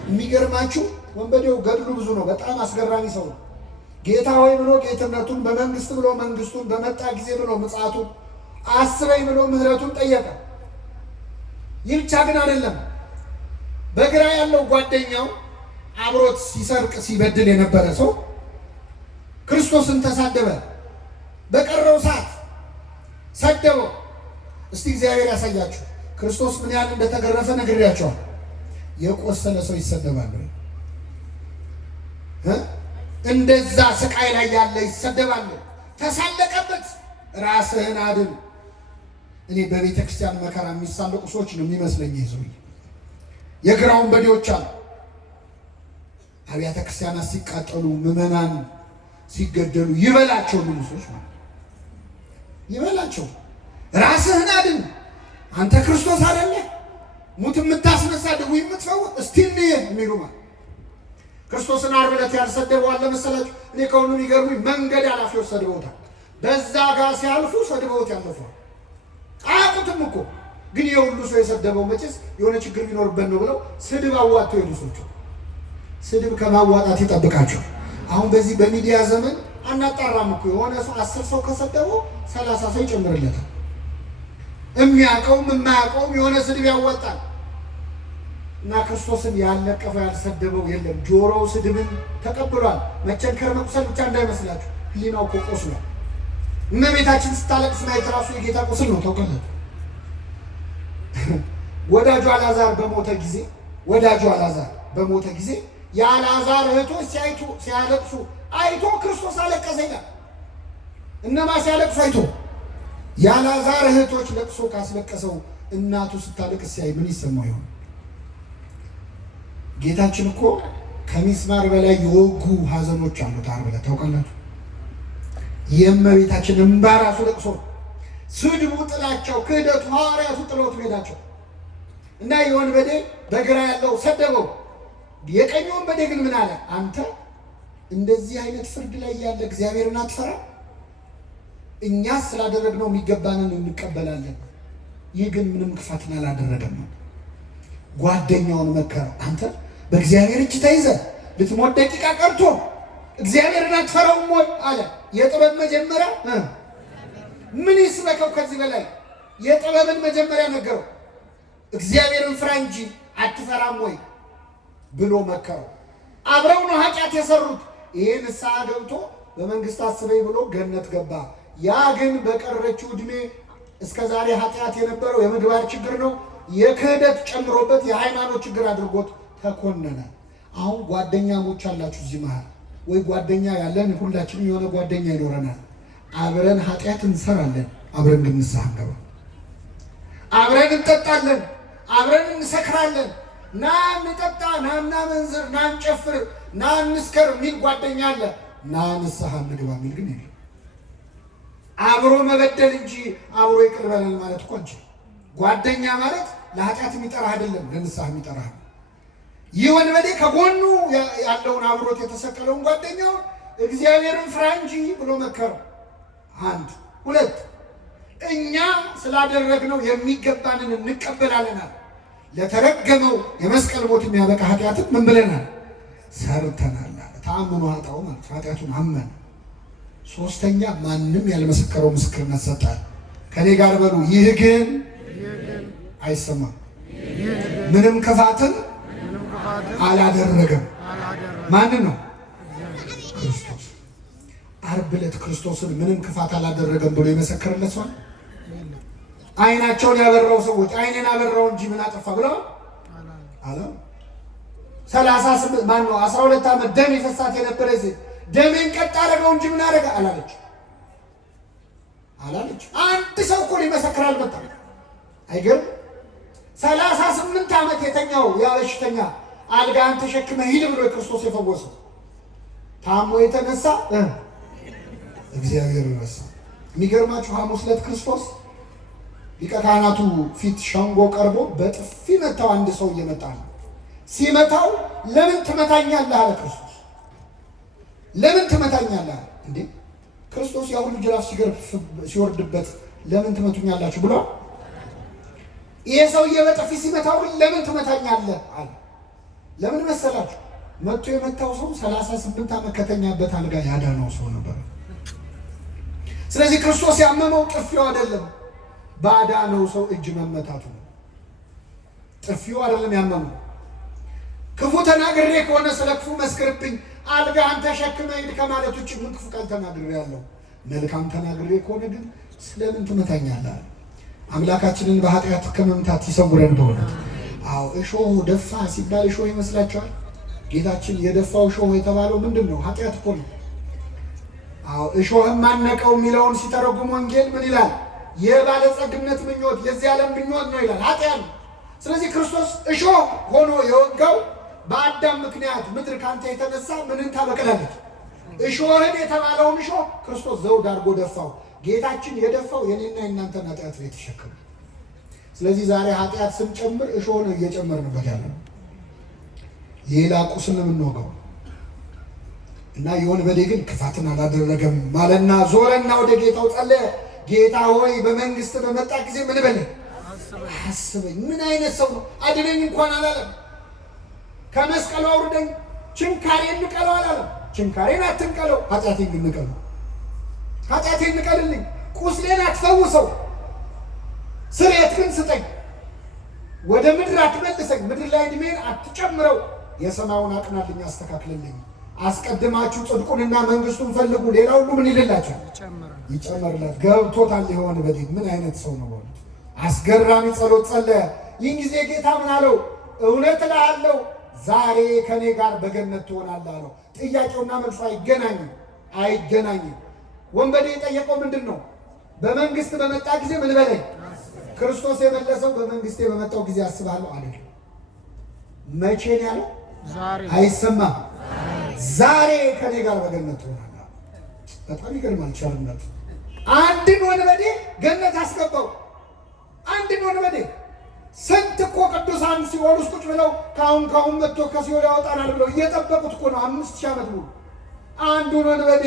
የሚገርማችሁ ወንበዴው ገድሉ ብዙ ነው። በጣም አስገራሚ ሰው ነው። ጌታ ሆይ ብሎ ጌትነቱን፣ በመንግስት ብሎ መንግስቱን፣ በመጣ ጊዜ ብሎ ምጽአቱን፣ አስበኝ ብሎ ምህረቱን ጠየቀ። ይህ ብቻ ግን አይደለም። በግራ ያለው ጓደኛው አብሮት ሲሰርቅ ሲበድል የነበረ ሰው ክርስቶስን ተሳደበ። በቀረው ሰዓት ሰደበው። እስቲ እግዚአብሔር ያሳያችሁ። ክርስቶስ ምን ያህል እንደተገረፈ ነግሬያቸዋል። የቆሰለ ሰው ይሰደባል። እንደዛ ስቃይ ላይ ያለ ይሰደባል። ተሳለቀበት። ራስህን አድን። እኔ በቤተ ክርስቲያን መከራ የሚሳለቁ ሰዎች ነው የሚመስለኝ። ይህ ሰውዬ የግራ ወንበዴዎች አሉ። አብያተ ክርስቲያናት ሲቃጠሉ፣ ምዕመናን ሲገደሉ ይበላቸው የሚሉ ሰዎች ማለት ይበላቸው። ራስህን አድን። አንተ ክርስቶስ አይደለ? ሙት የምታስነሳ ድውይ የምትፈውስ እስቲ እንየ የሚሉ ማለት ክርስቶስን ዓርብ ዕለት ያልሰደበው አለ መሰላችሁ? እኔ ከሁሉ የሚገርሙኝ መንገድ ኃላፊዎች ሰድበውታል። በዛ ጋር ሲያልፉ ሰድበውት ያለፈው አያውቁትም እኮ። ግን የሁሉ ሰው የሰደበው መቼስ የሆነ ችግር ቢኖርበት ነው ብለው ስድብ አዋጥተው የሄዱ ሰዎች። ስድብ ከማዋጣት ይጠብቃቸው። አሁን በዚህ በሚዲያ ዘመን አናጣራም እኮ። የሆነ ሰው 10 ሰው ከሰደበው 30 ሰው ይጨምርለታል። የሚያውቀውም የማያውቀውም የሆነ ስድብ ያዋጣል። እና ክርስቶስን ያልነቀፈው ያልሰደበው የለም። ጆሮው ስድብን ተቀብሏል። መቸንከር መቁሰል ብቻ እንዳይመስላችሁ፣ ህሊናው እኮ ቆስሏል። እመቤታችን ስታለቅስ ማየት ራሱ የጌታ ቁስል ነው። ታውቃላችሁ። ወዳጁ አልዓዛር በሞተ ጊዜ የአልዓዛር እህቶች ሲያለቅሱ አይቶ ክርስቶስ አለቀሰ ይላል። እነማ ሲያለቅሱ አይቶ? የአልዓዛር እህቶች ለቅሶ ካስለቀሰው እናቱ ስታለቅስ ሲያይ ምን ይሰማው ይሆን? ጌታችን እኮ ከሚስማር በላይ የወጉ ሐዘኖች አሉት። ዓርብ ዕለት ታውቃላችሁ። የእመቤታችን እንባ ራሱ ለቅሶ፣ ስድቡ፣ ጥላቸው፣ ክህደቱ፣ ሐዋርያቱ ጥሎት ሄዳቸው እና የወንበዴ በግራ ያለው ሰደበው። የቀኝ ወንበዴ ግን ምን አለ? አንተ እንደዚህ አይነት ፍርድ ላይ ያለ እግዚአብሔርን አትፈራ? እኛስ ስላደረግነው የሚገባንን እንቀበላለን። ይህ ግን ምንም ክፋትን አላደረገም ነው። ጓደኛውን መከረ። አንተ በእግዚአብሔር እጅ ተይዘህ ልትሞት ደቂቃ ቀርቶ እግዚአብሔርን አትፈራውም ወይ አለ። የጥበብ መጀመሪያ ምን ይስበከው ከዚህ በላይ? የጥበብን መጀመሪያ ነገረው። እግዚአብሔርን ፍራ እንጂ አትፈራም ወይ ብሎ መከረው። አብረው ነው ኃጢአት የሰሩት። ይሄ ንስሐ ገብቶ በመንግስት አስበኝ ብሎ ገነት ገባ። ያ ግን በቀረችው ዕድሜ እስከ ዛሬ ኃጢአት የነበረው የምግባር ችግር ነው፣ የክህደት ጨምሮበት የሃይማኖት ችግር አድርጎት ተኮነነ። አሁን ጓደኛሞች አላችሁ እዚህ መሃል፣ ወይ ጓደኛ ያለን ሁላችንም የሆነ ጓደኛ ይኖረናል። አብረን ኃጢአት እንሰራለን፣ አብረን ግን ንስሐ እንገባ። አብረን እንጠጣለን፣ አብረን እንሰክራለን። ና እንጠጣ፣ ና እናመንዝር፣ ና እንጨፍር፣ ና እንስከር የሚል ጓደኛ አለ። ና ንስሐ እንግባ የሚል ግን የለም። አብሮ መበደል እንጂ አብሮ ይቅር በለን ማለት እኮ እንጂ ጓደኛ ማለት ለኃጢአት የሚጠራህ አይደለም፣ ለንስሐ የሚጠራህ። ይህ ወንበዴ ከጎኑ ያለውን አብሮት የተሰቀለውን ጓደኛውን እግዚአብሔርን ፍራ እንጂ ብሎ መከረው። አንድ ሁለት፣ እኛ ስላደረግነው የሚገባንን እንቀበላለናል። ለተረገመው የመስቀል ሞት የሚያበቃ ኃጢአትን ምን ብለናል? ሰርተናል። ተአምኖ ኃጣው ማለት ኃጢአቱን አመነ። ሶስተኛ፣ ማንም ያልመሰከረው ምስክርነት ሰጣል። ከኔ ጋር በሉ፣ ይህ ግን አይሰማም፣ ምንም ክፋትን አላደረገም። ማንን ነው? ክርስቶስ። ዓርብ ዕለት ክርስቶስን ምንም ክፋት አላደረገም ብሎ የመሰከረለት ሰው አይናቸውን ያበራው ሰዎች አይኔን አበራው እንጂ ምን አጠፋ ብለው አለ። 38 ማን ነው 12 ዓመት ደም የፈሳት የነበረ ሴት ደሜን ቀጥ አደረገው እንጂ ምን አደረገ አላለች። አንድ ሰው እኮ ሊመሰክር አልመጣም። አይገርም? 38 ዓመት የተኛው ያ በሽተኛ አልጋን ተሸክመ ሂድ ብሎ ክርስቶስ የፈወሰው ታሞ የተነሳ እግዚአብሔር ረሳ። የሚገርማችሁ ሐሙስ ዕለት ክርስቶስ ሊቀ ካህናቱ ፊት ሸንጎ ቀርቦ በጥፊ መታው። አንድ ሰው እየመጣ ነው። ሲመታው ለምን ትመታኛለህ አለ ክርስቶስ። ለምን ትመታኛለህ? እንዴ ክርስቶስ ያ ሁሉ ጅራፍ ሲወርድበት ለምን ትመቱኛላችሁ ብሎ ይሄ ሰውዬ በጥፊ ሲመታው ለምን ትመታኛለህ አለ። ለምን መሰላችሁ? መጥቶ የመታው ሰው 38 ዓመት ከተኛበት አልጋ ያዳነው ሰው ነበር። ስለዚህ ክርስቶስ ያመመው ጥፊው አይደለም፣ ባዳነው ሰው እጅ መመታቱ ነው። ጥፊው አይደለም ያመመው። ክፉ ተናግሬ ከሆነ ስለ ክፉ መስክርብኝ፣ አልጋህን ተሸክመ ሂድ ከማለት ውጭ ምን ክፉ ቃል ተናግሬ ያለው? መልካም ተናግሬ ከሆነ ግን ስለምን ትመታኛለህ? አምላካችንን በኃጢአት ከመምታት ይሰውረን በእውነት። አዎ እሾህ ደፋ ሲባል እሾህ ይመስላችኋል? ጌታችን የደፋው እሾህ የተባለው ምንድን ነው? ኃጢአት እኮ ነው። አዎ እሾህም ማነቀው የሚለውን ሲተረጉም ወንጌል ምን ይላል? የባለጸግነት ምኞት፣ የዚህ ዓለም ምኞት ነው ይላል። ኃጢአት ነው። ስለዚህ ክርስቶስ እሾህ ሆኖ የወጋው በአዳም ምክንያት ምድር ካንተ የተነሳ ምንን ታበቅላለች? እሾህን የተባለውን እሾህ ክርስቶስ ዘውድ አድርጎ ደፋው። ጌታችን የደፋው የኔና የእናንተን ኃጢአት ነው የተሸከመው። ስለዚህ ዛሬ ኃጢአት ስንጨምር እሾህ ነው እየጨመርንበት ያለ ነው። ሌላ ቁስል ነው የምንወጋው። እና የወንበዴ ግን ክፋትን አላደረገም ማለና ዞረና ወደ ጌታው ጸለየ። ጌታ ሆይ በመንግስት በመጣ ጊዜ ምን በለኝ አስበኝ። ምን አይነት ሰው ነው? አድነኝ እንኳን አላለም። ከመስቀሉ አውርደኝ፣ ችንካሬን ንቀለው አላለም። ችንካሬን አትንቀለው፣ ኃጢአቴን ግን ንቀለው። ኃጢአቴን ንቀልልኝ፣ ቁስሌን አትፈውሰው፣ ስርየት ግን ስጠኝ። ወደ ምድር አትመልሰኝ፣ ምድር ላይ ዕድሜን አትጨምረው፣ የሰማዩን አቅናልኝ፣ አስተካክልልኝ። አስቀድማችሁ ጽድቁንና መንግስቱን ፈልጉ፣ ሌላ ሁሉ ምን ይልላችኋል? ይጨመርላት። ገብቶታል። የሆነ በዚህ ምን አይነት ሰው ነው? አስገራሚ ጸሎት ጸለየ። ይህን ጊዜ ጌታ ምን አለው? እውነት እልሃለሁ ዛሬ ከኔ ጋር በገነት ትሆናለህ አለው። ጥያቄውና መልሱ አይገናኝም። ወንበዴ የጠየቀው ምንድን ነው? በመንግስት በመጣ ጊዜ ምን በለኝ። ክርስቶስ የመለሰው በመንግስቴ በመጣው ጊዜ አስባለሁ አይደል? መቼ ነው ያለው? አይሰማም። ዛሬ ከኔ ጋር በገነት ትሆናለህ። በጣም ይገርማል ቸርነቱ። አንድን ወንበዴ ገነት አስገባው። አንድን ወንበዴ ስንት እኮ ቅዱሳን ሲኦል ውስጥ ቁጭ ብለው ካሁን መጥቶ ከሲኦል ያወጣናል ብለው እየጠበቁት እኮ ነው 5000 ዓመት ሙሉ። አንዱን ወንበዴ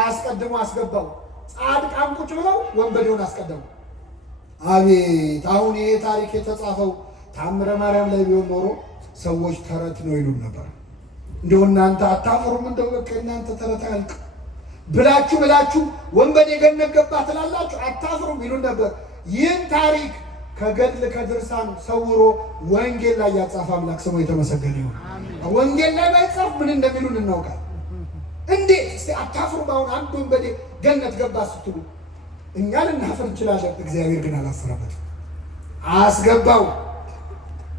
አስቀድሞ አስገባው። ጻድቃን ቁጭ ብለው ወንበዴውን አስቀደሙ። አቤት! አሁን ይሄ ታሪክ የተጻፈው ታምረ ማርያም ላይ ቢሆን ኖሮ ሰዎች ተረት ነው ይሉን ነበር። እንደው እናንተ አታፈሩም? እንደው በቃ እናንተ ተረት አያልቅ ብላችሁ ወንበዴ ገነት ገባ ትላላችሁ አታፍሩም ይሉን ነበር። ይህን ታሪክ ከገድል ከድርሳን ሰውሮ ወንጌል ላይ ያጻፈ አምላክ ስሙ የተመሰገነ ይሁን። ወንጌል ላይ ባይጻፍ ምን እንደሚሉን እናውቃለን። እንዴት እስቲ አታፍሩም? አሁን አንድ ወንበዴ ገነት ገባ ስትሉ እኛ ልናፍር እንችላለን። እግዚአብሔር ግን አላፈረበትም፣ አስገባው።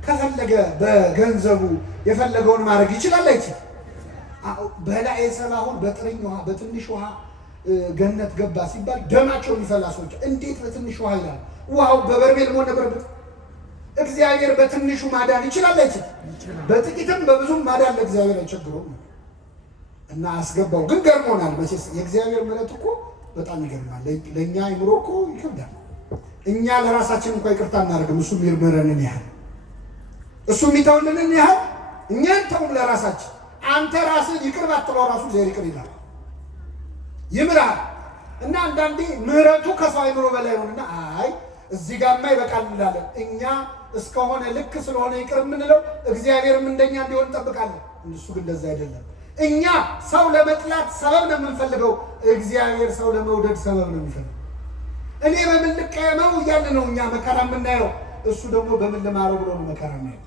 ከፈለገ በገንዘቡ የፈለገውን ማድረግ ይችላል አይችል? በላይ ሰላሁን በጥርኝ ውሃ በትንሽ ውሃ ገነት ገባ ሲባል ደማቸው የሚፈላ ሰዎች እንዴት በትንሽ ውሃ ይላል? ውሃው በበርሜል መሆን ነበረበት። እግዚአብሔር በትንሹ ማዳን ይችላል አይችል? በጥቂትም በብዙም ማዳን ለእግዚአብሔር አይቸግረውም እና አስገባው። ግን ገርሞናል። መቼስ የእግዚአብሔር ምሕረት እኮ በጣም ይገርማል። ለእኛ አይምሮ እኮ ይከብዳል። እኛ ለራሳችን እንኳ ይቅርታ እናደርግም። እሱ የሚምረንን ያህል እሱ የሚተውልንን ያህል እኛን ተውም ለራሳችን። አንተ ራስህ ይቅር ባትለው ራሱ እግዚአብሔር ይቅር ይላል፣ ይምራል። እና አንዳንዴ ምሕረቱ ከሰው አይምሮ በላይ ሆንና አይ እዚህ ጋርማ ይበቃል እንላለን። እኛ እስከሆነ ልክ ስለሆነ ይቅር የምንለው እግዚአብሔርም እንደኛ እንዲሆን እንጠብቃለን። እሱ ግን እንደዛ አይደለም። እኛ ሰው ለመጥላት ሰበብ ነው የምንፈልገው፣ እግዚአብሔር ሰው ለመውደድ ሰበብ ነው የሚፈልገው። እኔ በምን ልቀየመው እያለ ነው እኛ መከራ የምናየው፣ እሱ ደግሞ በምን ልማረው ብሎ ነው መከራ የሚያየው።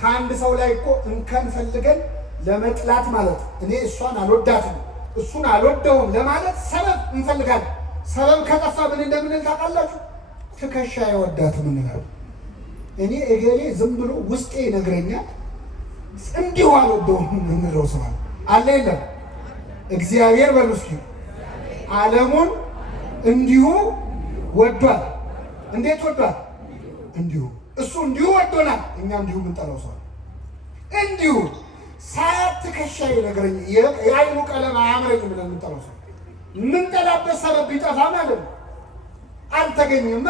ከአንድ ሰው ላይ እኮ እንከን ፈልገን ለመጥላት ማለት እኔ እሷን አልወዳትም እሱን አልወደውም ለማለት ሰበብ እንፈልጋለን። ሰበብ ከጠፋ ምን እንደምንል ታውቃላችሁ? ትከሻ የወዳትም እንላለን። እኔ እገሌ ዝም ብሎ ውስጤ ይነግረኛል እንዲሁ አልወደውም የምንለው ሰው አለ የለም? እግዚአብሔር በሉ እስኪ ዓለሙን እንዲሁ ወዷል። እንዴት ወዷል? እንዲሁ። እሱ እንዲሁ ወዶናል፣ እኛ እንዲሁ የምንጠላው ሰው እንዲሁ ሳያት ትከሻ ይነግረኝ የአይኑ ቀለም አያምረኝ ብለን የምንጠላው ሰው የምንጠላበት ሰበብ ቢጠፋ ማለት ነው አልተገኘማ።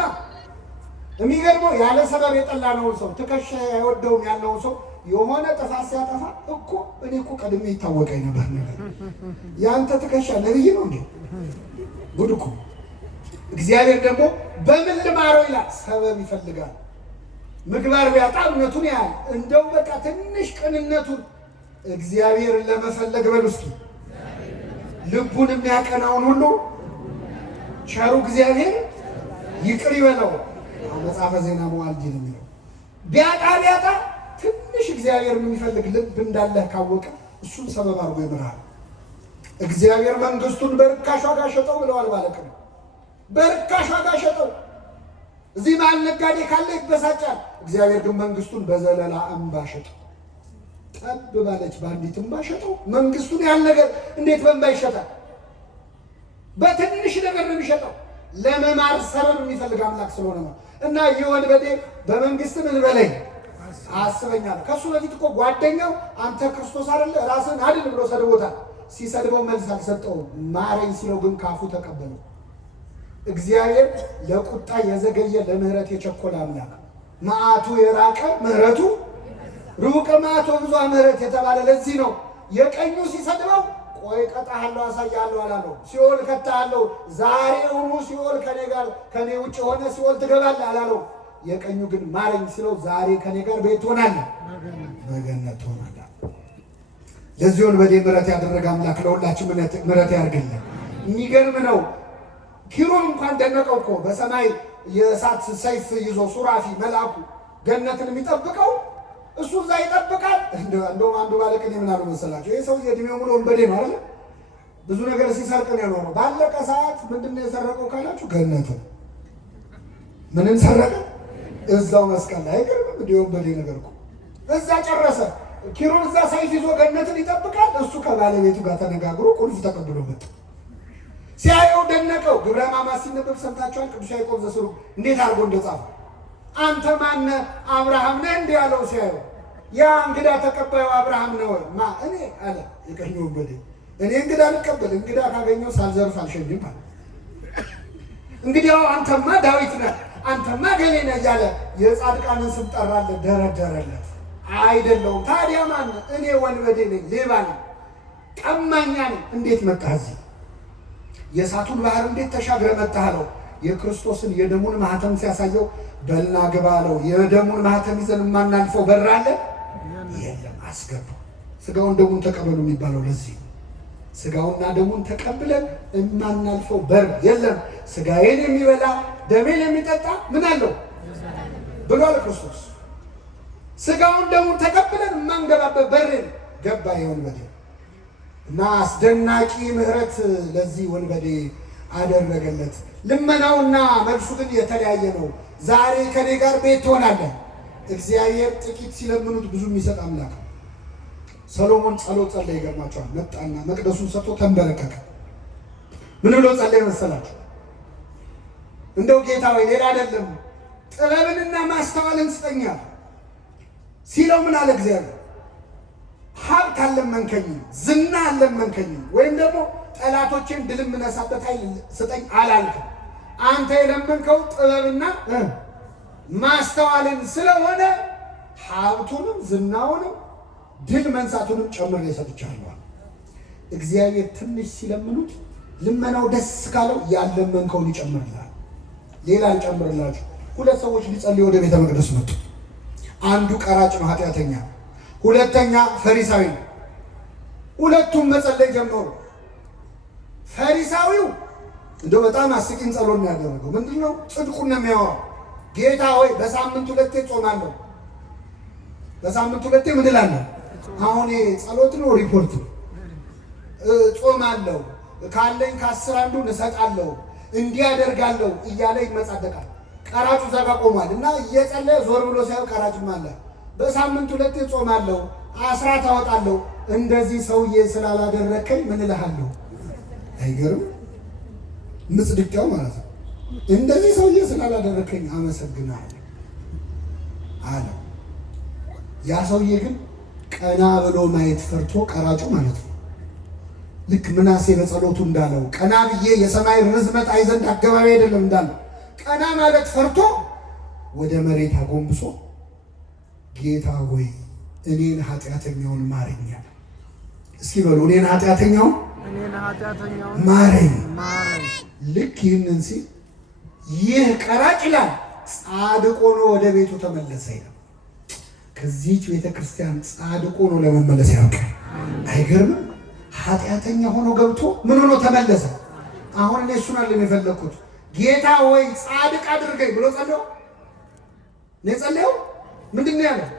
የሚገርመው ያለ ሰበብ የጠላነውን ሰው ትከሻ አይወደውም ያለውን ሰው የሆነ ጥፋት ሲያጠፋ እኮ እኔ እኮ ቀድሜ ይታወቀኝ ነበር ነገር ያንተ ትከሻ ነብይ ነው እንዴ? ጉድ እኮ። እግዚአብሔር ደግሞ በምን ልማረው ይላል፣ ሰበብ ይፈልጋል። ምግባር ቢያጣ እምነቱን ያህል እንደው በቃ ትንሽ ቅንነቱን እግዚአብሔርን ለመፈለግ በሉ እስኪ ልቡን የሚያቀናውን ሁሉ ቸሩ እግዚአብሔር ይቅር ይበለው። መጽሐፈ ዜና መዋዕል ነው የሚለው። ቢያጣ ትንሽ እግዚአብሔር የሚፈልግ ልብ እንዳለህ ካወቀ እሱን ሰበብ አድርጎ ይምርሃል። እግዚአብሔር መንግስቱን በርካሽ ዋጋ ሸጠው ብለዋል ባለቅኔ። በርካሽ ዋጋ ሸጠው። እዚህ መሀል ነጋዴ ካለ ይበሳጫል። እግዚአብሔር ግን መንግስቱን በዘለላ እንባ ሸጠው። ጠብ ባለች በአንዲት እንባ ሸጠው። መንግስቱን ያህል ነገር እንዴት በእንባ ይሸጣል? በትንሽ ነገር ነው የሚሸጠው። ለመማር ሰበብ የሚፈልግ አምላክ ስለሆነ ነው። እና ይህ ወንበዴ በመንግስት ምን በለኝ አስበኛል። ከሱ በፊት እኮ ጓደኛው አንተ ክርስቶስ አይደለ ራስን አድን ብሎ ሰድቦታል። ሲሰድበው መልስ አልሰጠውም። ማረኝ ሲለው ግን ካፉ ተቀበለው። እግዚአብሔር ለቁጣ የዘገየ ለምህረት የቸኮለ አምላክ፣ መዓቱ የራቀ ምህረቱ ሩቅ፣ መዓቱ ብዙ ምህረት የተባለ ለዚህ ነው። የቀኙ ሲሰድበው ቆይ ቀጣሃለሁ አሳያለሁ አላለው። ሲኦል ከታሃለሁ ዛሬውኑ ሲኦል ከኔ ጋር ከኔ ውጭ ሆነ ሲኦል ትገባለህ አላለው። የቀኙ ግን ማረኝ ሲለው ዛሬ ከኔ ጋር ቤት ትሆናለህ፣ በገነት ትሆናለህ። ለዚህ ወንበዴ ምህረት ያደረገ አምላክ ለሁላችን ምህረት ያድርግልን። የሚገርም ነው። ኪሩብ እንኳን ደነቀው እኮ በሰማይ የእሳት ሰይፍ ይዞ ሱራፊ መልአኩ ገነትን የሚጠብቀው እሱ እዛ ይጠብቃል። እንደውም አንዱ ባለቅኔ ምን አሉ መሰላቸው? ይህ ሰው የእድሜው ሙሉ ወንበዴ ነው አይደል? ብዙ ነገር ሲሰርቅ ነው የኖረው። ባለቀ ሰዓት ምንድነው የሰረቀው ካላችሁ ገነትን። ምንን ሰረቀ? እዛው መስቀል ላይ አይቀርም እንደ ወንበዴ ነገር እኮ እዛ ጨረሰ። ኪሩን እዛ ሰይፍ ይዞ ገነትን ይጠብቃል። እሱ ከባለቤቱ ጋር ተነጋግሮ ቁልፍ ተቀብሎ መጣ። ሲያየው ደነቀው። ግብረ ሕማማት ሲነበብ ሰምታችኋል። ቅዱስ ያዕቆብ ዘሥሩግ እንዴት አድርጎ እንደጻፈ አንተ ማነህ? አብርሃም ነህ እንዲህ አለው ሲያየው። ያ እንግዳ ተቀባዩ አብርሃም ነው። ማ እኔ አለ የቀኝ ወንበዴ። እኔ እንግዳ ልቀበል? እንግዳ ካገኘው ሳልዘርፍ አልሸኝም አለ። እንግዲያው አንተማ ዳዊት ነህ፣ አንተማ ገሌ ነህ እያለ የጻድቃንን ስም ጠራለት፣ ደረደረለት። አይደለሁም። ታዲያ ማነህ? እኔ ወንበዴ ነኝ፣ ሌባ ነኝ፣ ቀማኛ ነኝ። እንዴት መጣህ እዚህ? የእሳቱን ባህር እንዴት ተሻግረ መጣህ አለው። የክርስቶስን የደሙን ማህተም ሲያሳየው በልና ግባ አለው። የደሙን ማህተም ይዘን የማናልፈው በር አለ? የለም። አስገባው። ስጋውን ደሙን ተቀበሉ የሚባለው ለዚህ ስጋውና ደሙን ተቀብለን የማናልፈው በር የለም። ስጋዬን የሚበላ ደሜን የሚጠጣ ምን አለው ብሏል ክርስቶስ። ስጋውን ደሙን ተቀብለን የማንገባበት በር ገባ የወንበዴ እና አስደናቂ ምሕረት ለዚህ ወንበዴ አደረገለት። ልመናውና መልሱ ግን የተለያየ ነው። ዛሬ ከኔ ጋር ቤት ትሆናለህ። እግዚአብሔር ጥቂት ሲለምኑት ብዙ የሚሰጥ አምላክ ነው። ሰሎሞን ጸሎት ጸለየ። ይገርማቸዋል። መጣና መቅደሱን ሰጥቶ ተንበረከከ። ምን ብሎ ጸለየ መሰላችሁ? እንደው ጌታ ወይ ሌላ አይደለም ጥበብንና ማስተዋልን ስጠኝ ሲለው ምን አለ እግዚአብሔር? ሀብት አልለመንከኝም፣ ዝና አልለመንከኝም፣ ወይም ደግሞ ጠላቶችን ድል የምነሳበት ኃይል ስጠኝ አላልክም። አንተ የለመንከው ጥበብና ማስተዋልን ስለሆነ ሀብቱንም ዝናውንም ድል መንሳቱንም ጨምሬ ሰጥቻለሁ። እግዚአብሔር ትንሽ ሲለምኑት ልመናው ደስ ካለው ያለመንከውን ይጨምርልሃል። ሌላ ልጨምርላችሁ። ሁለት ሰዎች ሊጸልዩ ወደ ቤተ መቅደስ መጡ። አንዱ ቀራጭ ነው፣ ኃጢአተኛ፣ ሁለተኛ ፈሪሳዊ ነው። ሁለቱም መጸለይ ጀመሩ። ፈሪሳዊው እንደው በጣም አስቂኝ ጸሎት ነው ያደረገው። ምንድነው? ጽድቁን ነው የሚያወራው። ጌታ ሆይ በሳምንት ሁለቴ ጾማለሁ። በሳምንት ሁለቴ ምን እላለሁ? አሁን ጸሎት ነው ሪፖርት ነው። ጾማለሁ፣ ካለኝ ከ10 አንዱን እሰጣለሁ፣ እንዲህ አደርጋለሁ እያለ ይመጻደቃል። ቀራጩ ዘጋ ቆሟል እና እየጸለየ ዞር ብሎ ሳይሆን ቀራጭም አለ። በሳምንት ሁለቴ ጾማለሁ፣ አስራት አወጣለሁ፣ እንደዚህ ሰውዬ ስላላደረከኝ ምን እልሃለሁ? አይገርም? ምጽድቂያው ማለት ነው። እንደዚህ ሰውዬ ስላላደረከኝ አመሰግናለሁ አለ። ያ ሰውዬ ግን ቀና ብሎ ማየት ፈርቶ ቀራጩ ማለት ነው። ልክ ምናሴ በጸሎቱ እንዳለው ቀና ብዬ የሰማይ ርዝመት አይ ዘንድ አገባቢ አይደለም እንዳለው ቀና ማለት ፈርቶ ወደ መሬት አጎንብሶ ጌታ ሆይ እኔን ኃጢአተኛውን ማረኝ። እስኪ በሉ እኔን ኃጢአተኛውን ማረኝ። ልክ ይህንን ሲል ይህ ቀራጭ ይላል ጻድቅ ሆኖ ወደ ቤቱ ተመለሰ ይላል። ከዚህች ቤተ ክርስቲያን ጻድቅ ሆኖ ለመመለስ ያውቃል። አይገርምም? ኃጢአተኛ ሆኖ ገብቶ ምን ሆኖ ተመለሰ። አሁን እኔ እሱን አለ የፈለኩት ጌታ ወይ ጻድቅ አድርገኝ ብሎ ጸለየው። እኔ ጸለየው ምንድን ነው ያለው?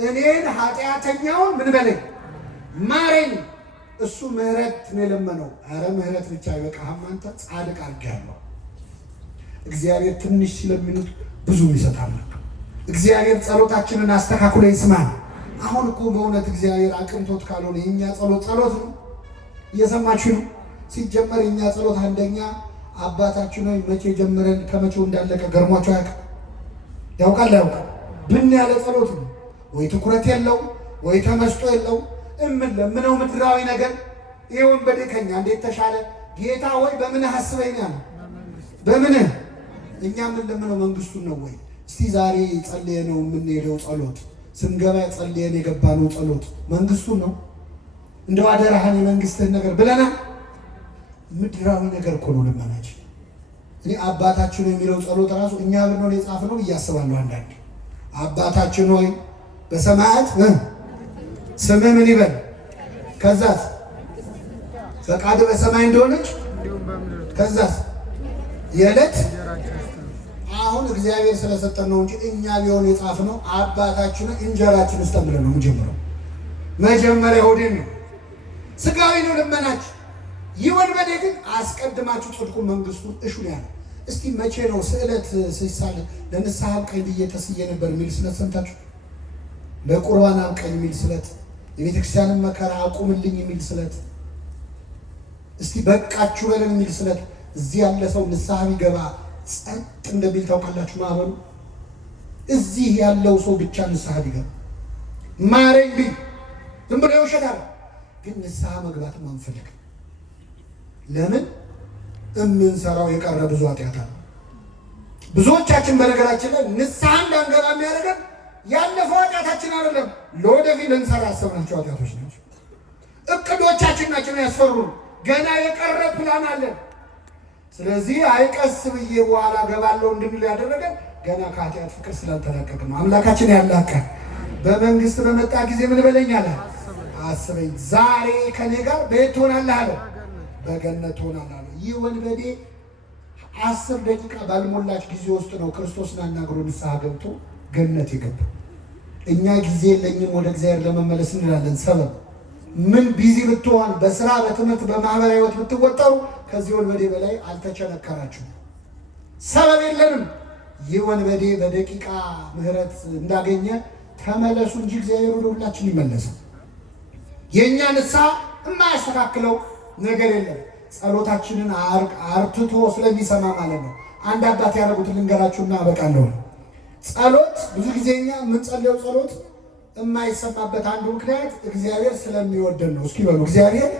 እኔን ኃጢአተኛውን ምን በለኝ ማረኝ። እሱ ምህረት ነው የለመነው። አረ ምህረት ብቻ አይበቃህም አንተ ጻድቅ አድርጌሃለሁ። እግዚአብሔር ትንሽ ሲለምኑት ብዙ ይሰጣል። እግዚአብሔር ጸሎታችንን አስተካክሎ ይስማል። አሁን እኮ በእውነት እግዚአብሔር አቅንቶት ካልሆነ የኛ ጸሎት ነው። እየሰማችሁ ነው። ሲጀመር የኛ ጸሎት አንደኛ አባታችን ሆይ መቼ ጀምረን ከመቼው እንዳለቀ ገርሟቸው ያውቃል። ብን ያለ ጸሎት ነው። ወይ ትኩረት የለው ወይ ተመስጦ የለው። ለምነው ምድራዊ ነገር ይሄ ወንበዴ ከኛ እንዴት ተሻለ? ጌታ ሆይ በምን አስበኝ ነው? በምን እኛ ምን ለምነው መንግስቱን ነው ወይ? እስቲ ዛሬ ጸልየነው የምንሄደው ጸሎት ስንገባ ጸልየን የገባነው ጸሎት መንግስቱን ነው? እንደው አደራህን የመንግስትህን ነገር ብለና ምድራዊ ነገር እኮ ነው ልመናችን። እኔ አባታችን የሚለው ጸሎት ራሱ እኛ ብንሆን የጻፍነው እያስባለሁ አንዳንዴ። አባታችን ሆይ በሰማያት ስምህ ምን ይበል፣ ከዛስ ፈቃድ በሰማይ እንደሆነች ከዛስ የዕለት አሁን እግዚአብሔር ስለሰጠን ነው እንጂ እኛ ቢሆን የጻፍነው አባታችን እንጀራችን ውስጥ ብለን ነው የምንጀምረው። መጀመሪያ ሆዴን ነው፣ ስጋዊ ነው ልመናችን። ይህ ወንበዴ ግን አስቀድማችሁ ጽድቁን መንግስቱን እሹ ያለ። እስቲ መቼ ነው ስዕለት ሲሳል ለንስሐ አብቃኝ ብዬ ተስዬ ነበር የሚል ስለት ሰምታችሁ? ለቁርባን አብቃኝ የሚል ስለት፣ የቤተክርስቲያንን መከራ አቁምልኝ የሚል ስለት፣ እስቲ በቃችሁ በለን የሚል ስለት። እዚህ ያለ ሰው ንስሐ ቢገባ ጸጥ እንደሚል ታውቃላችሁ? ማዕበሉ እዚህ ያለው ሰው ብቻ ንስሐ ቢገባ ማረኝ ቢል ዝም ብሎ ይውሸታል። ግን ንስሐ መግባትም አንፈልግም። ለምን? የምንሰራው የቀረ ብዙ ኃጢአት አለ። ብዙዎቻችን በነገራችን ላይ ንስሐ እንዳንገባ የሚያደርገን ያለፈው ኃጢአታችን አይደለም፣ ለወደፊት ልንሰራ ያሰብናቸው ኃጢአቶች ናቸው። እቅዶቻችን ናቸው ያስፈሩን። ገና የቀረ ፕላን አለን። ስለዚህ አይቀስ ብዬ በኋላ ገባለሁ እንድንል ያደረገን ገና ከኃጢአት ፍቅር ስላልተላቀቅ ነው። አምላካችን ያላቀን በመንግስት በመጣ ጊዜ ምን በለኝ አለ? አስበኝ። ዛሬ ከኔ ጋር በየት ትሆናለህ አለ? በገነት ትሆናለህ አለ። ይህ ወንበዴ 10 ደቂቃ ባልሞላች ጊዜ ውስጥ ነው ክርስቶስን አናግሮ ንስሐ ገብቶ ገነት የገባው። እኛ ጊዜ የለኝም ወደ እግዚአብሔር ለመመለስ እንላለን። ሰበብ ምን ቢዚ ብትሆን፣ በስራ በትምህርት በማህበራዊ ህይወት ብትወጠሩ ከዚህ ወንበዴ በላይ አልተቸነከራችሁም። ሰበብ የለንም። ይህ ወንበዴ በደቂቃ ምህረት እንዳገኘ ተመለሱ እንጂ እግዚአብሔር ወደ ሁላችን ይመለሳል። የእኛ ንስሐ የማያስተካክለው ነገር የለም። ጸሎታችንን አርትቶ ስለሚሰማ ማለት ነው። አንድ አባት ያደረጉትን ልንገራችሁና አበቃለሁ። ጸሎት ብዙ ጊዜ እኛ የምንጸልየው ጸሎት የማይሰማበት አንዱ ምክንያት እግዚአብሔር ስለሚወደን ነው። እስኪ በሉ እግዚአብሔር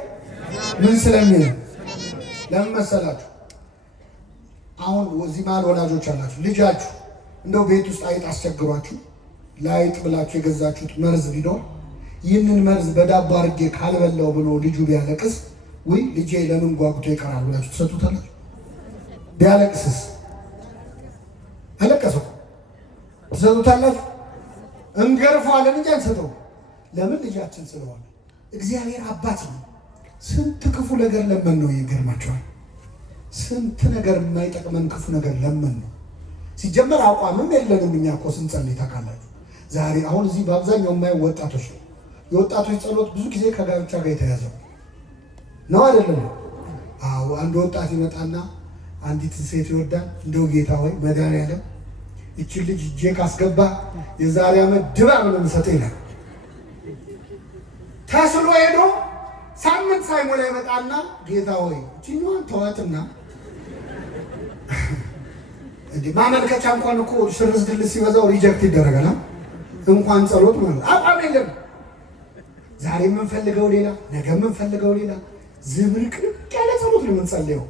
ምን ስለሚል? ለምን መሰላችሁ? አሁን እዚህ መሀል ወላጆች አላችሁ። ልጃችሁ እንደው ቤት ውስጥ አይጥ አስቸግሯችሁ ለአይጥ ብላችሁ የገዛችሁት መርዝ ቢኖር ይህንን መርዝ በዳቦ አድርጌ ካልበላው ብሎ ልጁ ቢያለቅስ ወይ ልጄ ለምን ጓጉቶ ይቀራል ብላችሁ ትሰጡታላችሁ? ቢያለቅስስ? አለቀሰው ትሰጡታላችሁ? እንገርፈዋለን እንጂ አንሰጠው። ለምን? ልጃችን ስለሆነ። እግዚአብሔር አባት ነው። ስንት ክፉ ነገር ለመን ነው። ይገርማቸዋል። ስንት ነገር የማይጠቅመን ክፉ ነገር ለመን ነው። ሲጀመር አቋምም የለንም እኛ እኮ ስንጸልይ ታውቃላችሁ። ዛሬ አሁን እዚህ በአብዛኛው የማየው ወጣቶች ነው። የወጣቶች ጸሎት ብዙ ጊዜ ከጋብቻ ጋር የተያዘ ነው አይደለም? አዎ። አንድ ወጣት ይመጣና አንዲት ሴት ይወዳል። እንደው ጌታ ሆይ መድኃኒዓለም ይቺን ልጅ እጄ ካስገባ የዛሬ ዓመት ድባብ ነው የምሰጠው ይላል። ተስሎ ሄዶ ሳምንት ሳይሞላ ይመጣና ጌታ ሆይ እቺኛዋን ተዋትና እንዴ ማመልከቻ እንኳን እኮ ሽርዝ ድልስ ሲበዛው ሪጀክት ይደረጋል። እንኳን ጸሎት ማለት አቋም የለም። ዛሬ የምንፈልገው ሌላ፣ ነገ የምንፈልገው ሌላ። ዝብርቅርቅ ያለ ጸሎት ነው የምንጸልየው፣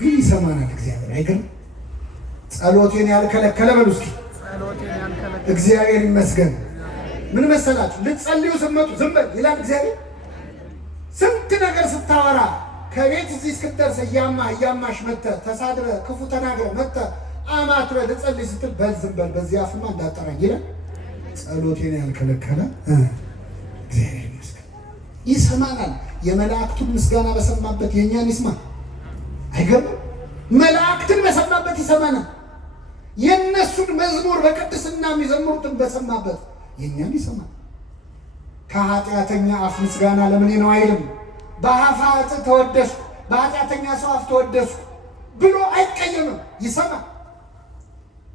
ግን ይሰማናል እግዚአብሔር። አይገርም? ጸሎቴን ያልከለከለ በሉ እስኪ እግዚአብሔር ይመስገን። ምን መሰላችሁ? ልትጸልዩ ስትመጡ ዝም በል ይላል እግዚአብሔር። ስንት ነገር ስታወራ ከቤት እዚህ እስክትደርስ እያማሽ መጥተህ ተሳድረህ ክፉ ተናግረህ መጥተህ አማትበህ ልትጸልይ ስትል በል ዝም በል በዚህ አፍማ እንዳጠራኝ ይላል። ጸሎቴን ያልከለከለ እግዚአብሔር ይመስገን ይሰማናል። የመላእክቱን ምስጋና በሰማበት የእኛን ይስማ። አይገርም? መላእክትን በሰማበት ይሰማናል። የእነሱን መዝሙር በቅድስና የሚዘምሩትን በሰማበት የእኛን ይሰማል። ከኃጢአተኛ አፍ ምስጋና ለምን ነው አይልም። በአፋት ተወደስኩ፣ በኃጢአተኛ ሰው አፍ ተወደስኩ ብሎ አይቀየምም። ይሰማል፣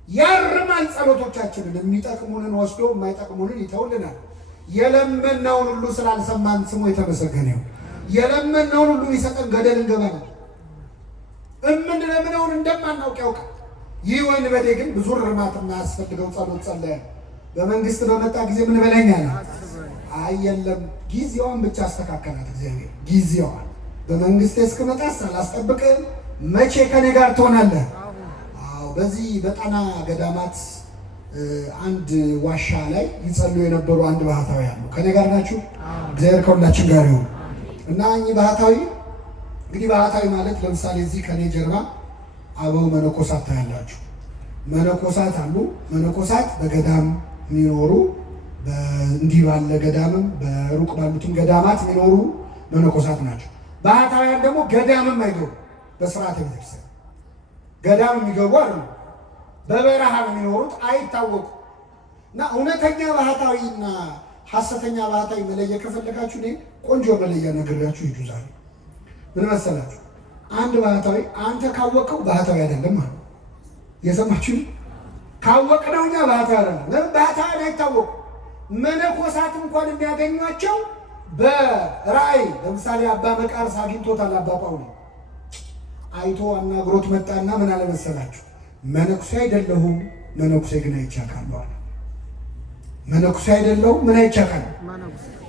ያርማል። ጸሎቶቻችንን የሚጠቅሙንን ወስዶ የማይጠቅሙንን ይተውልናል። የለመናውን ሁሉ ስላልሰማን ስሙ የተመሰገነ ይሁን። የለመናውን ሁሉ ይሰጠን ገደል እንገባለን። እምንለምነውን እንደማናውቅ ያውቃል። ይህ ወንበዴ ግን ብዙ እርማት የማያስፈልገው ጸሎት ጸለየ። በመንግስት በመጣ ጊዜ ምን በለኛል? አየለም ጊዜዋን ብቻ አስተካከላት እግዚአብሔር። ጊዜዋን በመንግስት እስክመጣ አላስጠብቅም። መቼ ከኔ ጋር ትሆናለህ? አዎ። በዚህ በጣና ገዳማት አንድ ዋሻ ላይ ይጸልዩ የነበሩ አንድ ባህታዊ አሉ። ከኔ ጋር ናችሁ? እግዚአብሔር ከሁላችን ጋር ይሁን። እና እኚህ ባህታዊ እንግዲህ ባህታዊ ማለት ለምሳሌ እዚህ ከኔ ጀርባ አበው መነኮሳት ታያላችሁ። መነኮሳት አሉ። መነኮሳት በገዳም የሚኖሩ እንዲህ ባለ ገዳምም በሩቅ ባሉትም ገዳማት የሚኖሩ መነኮሳት ናቸው። ባህታውያን ደግሞ ገዳምም አይገቡ፣ በስርዓተ ቤተክርስቲያን ገዳም የሚገቡ አይደሉም። በበረሃ ነው የሚኖሩት፣ አይታወቁም። እና እውነተኛ ባህታዊና ሐሰተኛ ባህታዊ መለየት ከፈለጋችሁ እኔ ቆንጆ መለያ ነግሬያችሁ ሂዱ። ዛሬ ምን መሰላችሁ? አንድ ባህታዊ አንተ ካወቀው ባህታዊ አይደለም ማለት የሰማችሁ ካወቅነው እኛ ባህታዊ አይደለም። ለምን ባህታዊ አይታወቁ። መነኮሳት እንኳን የሚያገኟቸው በራእይ ለምሳሌ አባ መቃርስ አግኝቶታል። አባ ጳውሎስ አይቶ አናግሮት መጣና ምን አለ መሰላችሁ? መነኩሴ አይደለሁም፣ መነኩሴ ግን አይቻካለሁ አለ። መነኩሴ አይደለሁም፣ ምን አይቻካለሁ?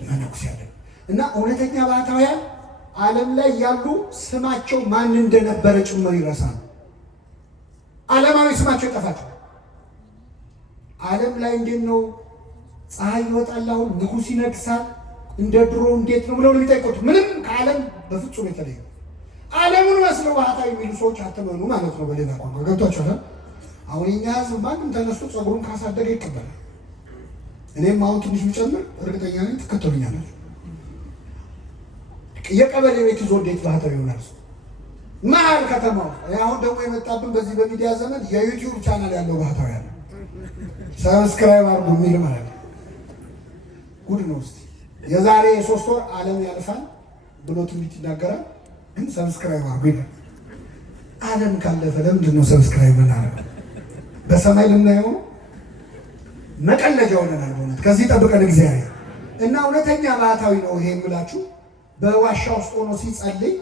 መነኩሴ አይደለም። እና እውነተኛ ባህታውያን ዓለም ላይ ያሉ ስማቸው ማን እንደነበረ ጭምር ይረሳሉ። ዓለማዊ ስማቸው ይጠፋቸው። ዓለም ላይ እንዴት ነው ፀሐይ ይወጣል፣ አሁን ንጉሥ ይነግሳል፣ እንደ ድሮ እንዴት ነው ብለው የሚጠይቁት። ምንም ከዓለም በፍጹም የተለየ ዓለሙን መስለው ባህታዊ የሚሉ ሰዎች አትመኑ ማለት ነው። በሌላ ቋንቋ ገብቷችኋል? አሁን የኛ ሕዝብ ማንም ተነስቶ ፀጉሩን ካሳደገ ይቀበላል። እኔም አሁን ትንሽ ብጨምር እርግጠኛ ነኝ ትከተሉኛላችሁ። የቀበሌ ቤት ይዞ እንዴት ባህታዊ ይሆናል? መሀል ከተማው። አሁን ደግሞ የመጣብን በዚህ በሚዲያ ዘመን የዩቲዩብ ቻናል ያለው ባህታዊ ያለ ሰብስክራይብ አድርጉ የሚል ማለት ነው። ጉድ ነው። እስኪ የዛሬ 3 ወር ዓለም ያልፋል ብሎ ትንቢት ይናገራል፣ ግን ሰብስክራይብ አድርጉ ይላል። ዓለም ካለፈ ለምንድን ነው ሰብስክራይብ ምናደርገው? በሰማይ ልናየው መቀለጃ ሆነናል። በእውነት ከዚህ ጠብቀን እግዚአብሔር እና እውነተኛ ባህታዊ ነው ይሄ የምላችሁ። በዋሻ ውስጥ ሆኖ ሲጸልይ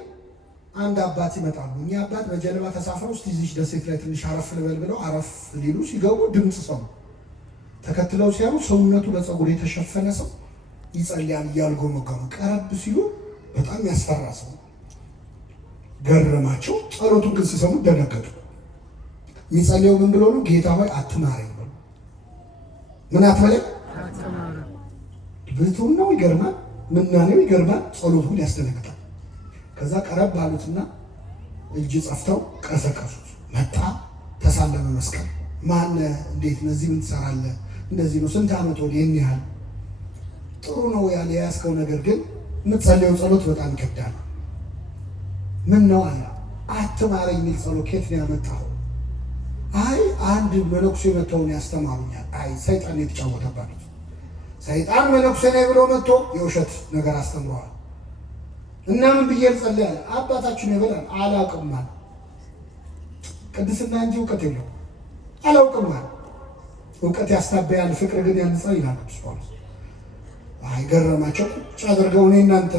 አንድ አባት ይመጣሉ። እኛ አባት በጀልባ ተሳፍረው እስቲ እዚህ ደሴት ላይ ትንሽ አረፍ ልበል ብለው አረፍ ሊሉ ሲገቡ ድምፅ ሰሙ። ተከትለው ሲያዩ ሰውነቱ በፀጉር የተሸፈነ ሰው ይጸልያል እያልጎመጎመ። ቀረብ ሲሉ በጣም ያስፈራ ሰው ገረማቸው። ጸሎቱን ግን ሲሰሙ ደነገጡ። የሚጸልየው ምን ብሎ ነው? ጌታ ሆይ አትማረኝ ብሎ። ምን አትበለኝ? ብቱም ነው ይገርማል። ምናኔው ይገርማል። ጸሎቱ ግን ያስደነግጣል። ከዛ ቀረብ ባሉትና እጅ ጸፍተው ቀሰቀሱት። መጣ፣ ተሳለመ መስቀል። ማነ? እንዴት እነዚህ ምን ትሰራለህ? እንደዚህ ነው። ስንት ዓመት ወዲህ? ይህን ያህል ጥሩ ነው ያለ የያዝከው ነገር ግን የምትጸልየው ጸሎት በጣም ይከብዳል። ምን ነው አለ። አትማረኝ የሚል ጸሎት ከየት ነው ያመጣኸው? አይ አንድ መነኩሴ መተውን ያስተማሩኛል። አይ ሰይጣን የተጫወተባቸው ሰይጣን መነኩሴ ነኝ ብሎ መጥቶ የውሸት ነገር አስተምረዋል። እና ምን ብዬ ልጸልያለሁ? አባታችን ይበላል አላውቅም አለ። ቅድስና እንጂ እውቀት የለው አላውቅም አለ። እውቀት ያስታበያል፣ ፍቅር ግን ያንጻል ይላል ቅዱስ ጳውሎስ። አይ ገረማቸው። ቁጭ አድርገው እኔ እናንተ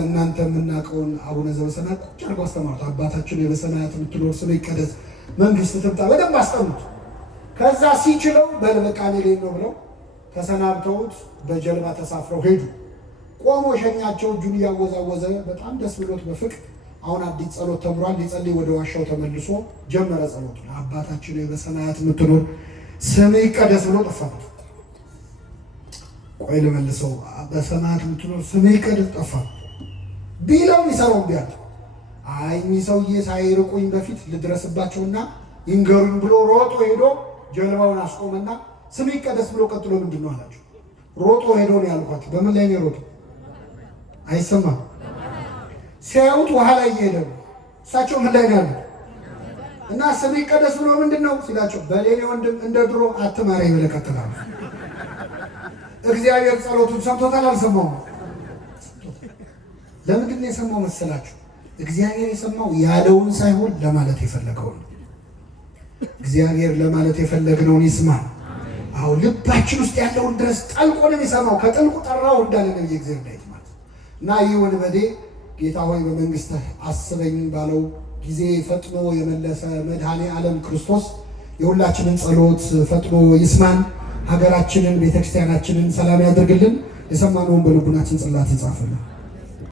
የምናውቀውን አቡነ ዘበሰማያት ቁጭ አድርገው አስተማሩት። አባታችን በሰማያት የምትኖር ስምህ ይቀደስ፣ መንግስት ትምጣ። በደንብ አስጠኑት። ከዛ ሲችለው በል በቃ እኔ ልሄድ ነው ብለው ተሰናብተውት በጀልባ ተሳፍረው ሄዱ። ቆሞ ሸኛቸው፣ እጁን እያወዛወዘ በጣም ደስ ብሎት በፍቅር አሁን አዲስ ጸሎት ተምሯል። ሊጸልይ ወደ ዋሻው ተመልሶ ጀመረ ጸሎቱን። አባታችን በሰማያት የምትኖር ስምህ ይቀደስ ብሎ ጠፋበት። ቆይ ልመልሰው። በሰማያት የምትኖር ስምህ ይቀደስ ጠፋ ቢለው ይሰራው ቢያል አይ እኚህ ሰውዬ ሳይርቁኝ በፊት ልድረስባቸውና ይንገሩኝ ብሎ ሮጦ ሄዶ ጀልባውን አስቆመና ስምህ ይቀደስ ብሎ ቀጥሎ ምንድን ነው አላቸው። ሮጦ ሄዶ ነው ያልኳቸው። በምን ላይ ነው ሮጦ? አይሰማም። ሲያዩት ውሃ ላይ እየሄደ ነው። እሳቸው ምን ላይ ነው ያሉት? እና ስምህ ይቀደስ ብሎ ምንድን ነው ሲላቸው፣ በሌኔ ወንድም እንደ ድሮ አትማረኝ ብለህ ቀጥላል። እግዚአብሔር ጸሎቱን ሰምቶታል አልሰማውም? ለምንድን ነው የሰማው መሰላችሁ? እግዚአብሔር የሰማው ያለውን ሳይሆን ለማለት የፈለገውን ነው። እግዚአብሔር ለማለት የፈለግነውን ይስማ። አዎ ልባችን ውስጥ ያለውን ድረስ ጠልቆ ነው የሚሰማው። ከጥልቁ ጠራው እንዳለ ነው የእግዚአብሔር ዳዊት ማለት እና ይህ ወንበዴ ጌታ ሆይ በመንግስትህ አስበኝ ባለው ጊዜ ፈጥኖ የመለሰ መድኃኔ ዓለም ክርስቶስ የሁላችንን ጸሎት ፈጥኖ ይስማን። ሀገራችንን ቤተክርስቲያናችንን ሰላም ያደርግልን። የሰማነውን በልቡናችን ጽላት ይጻፍልን።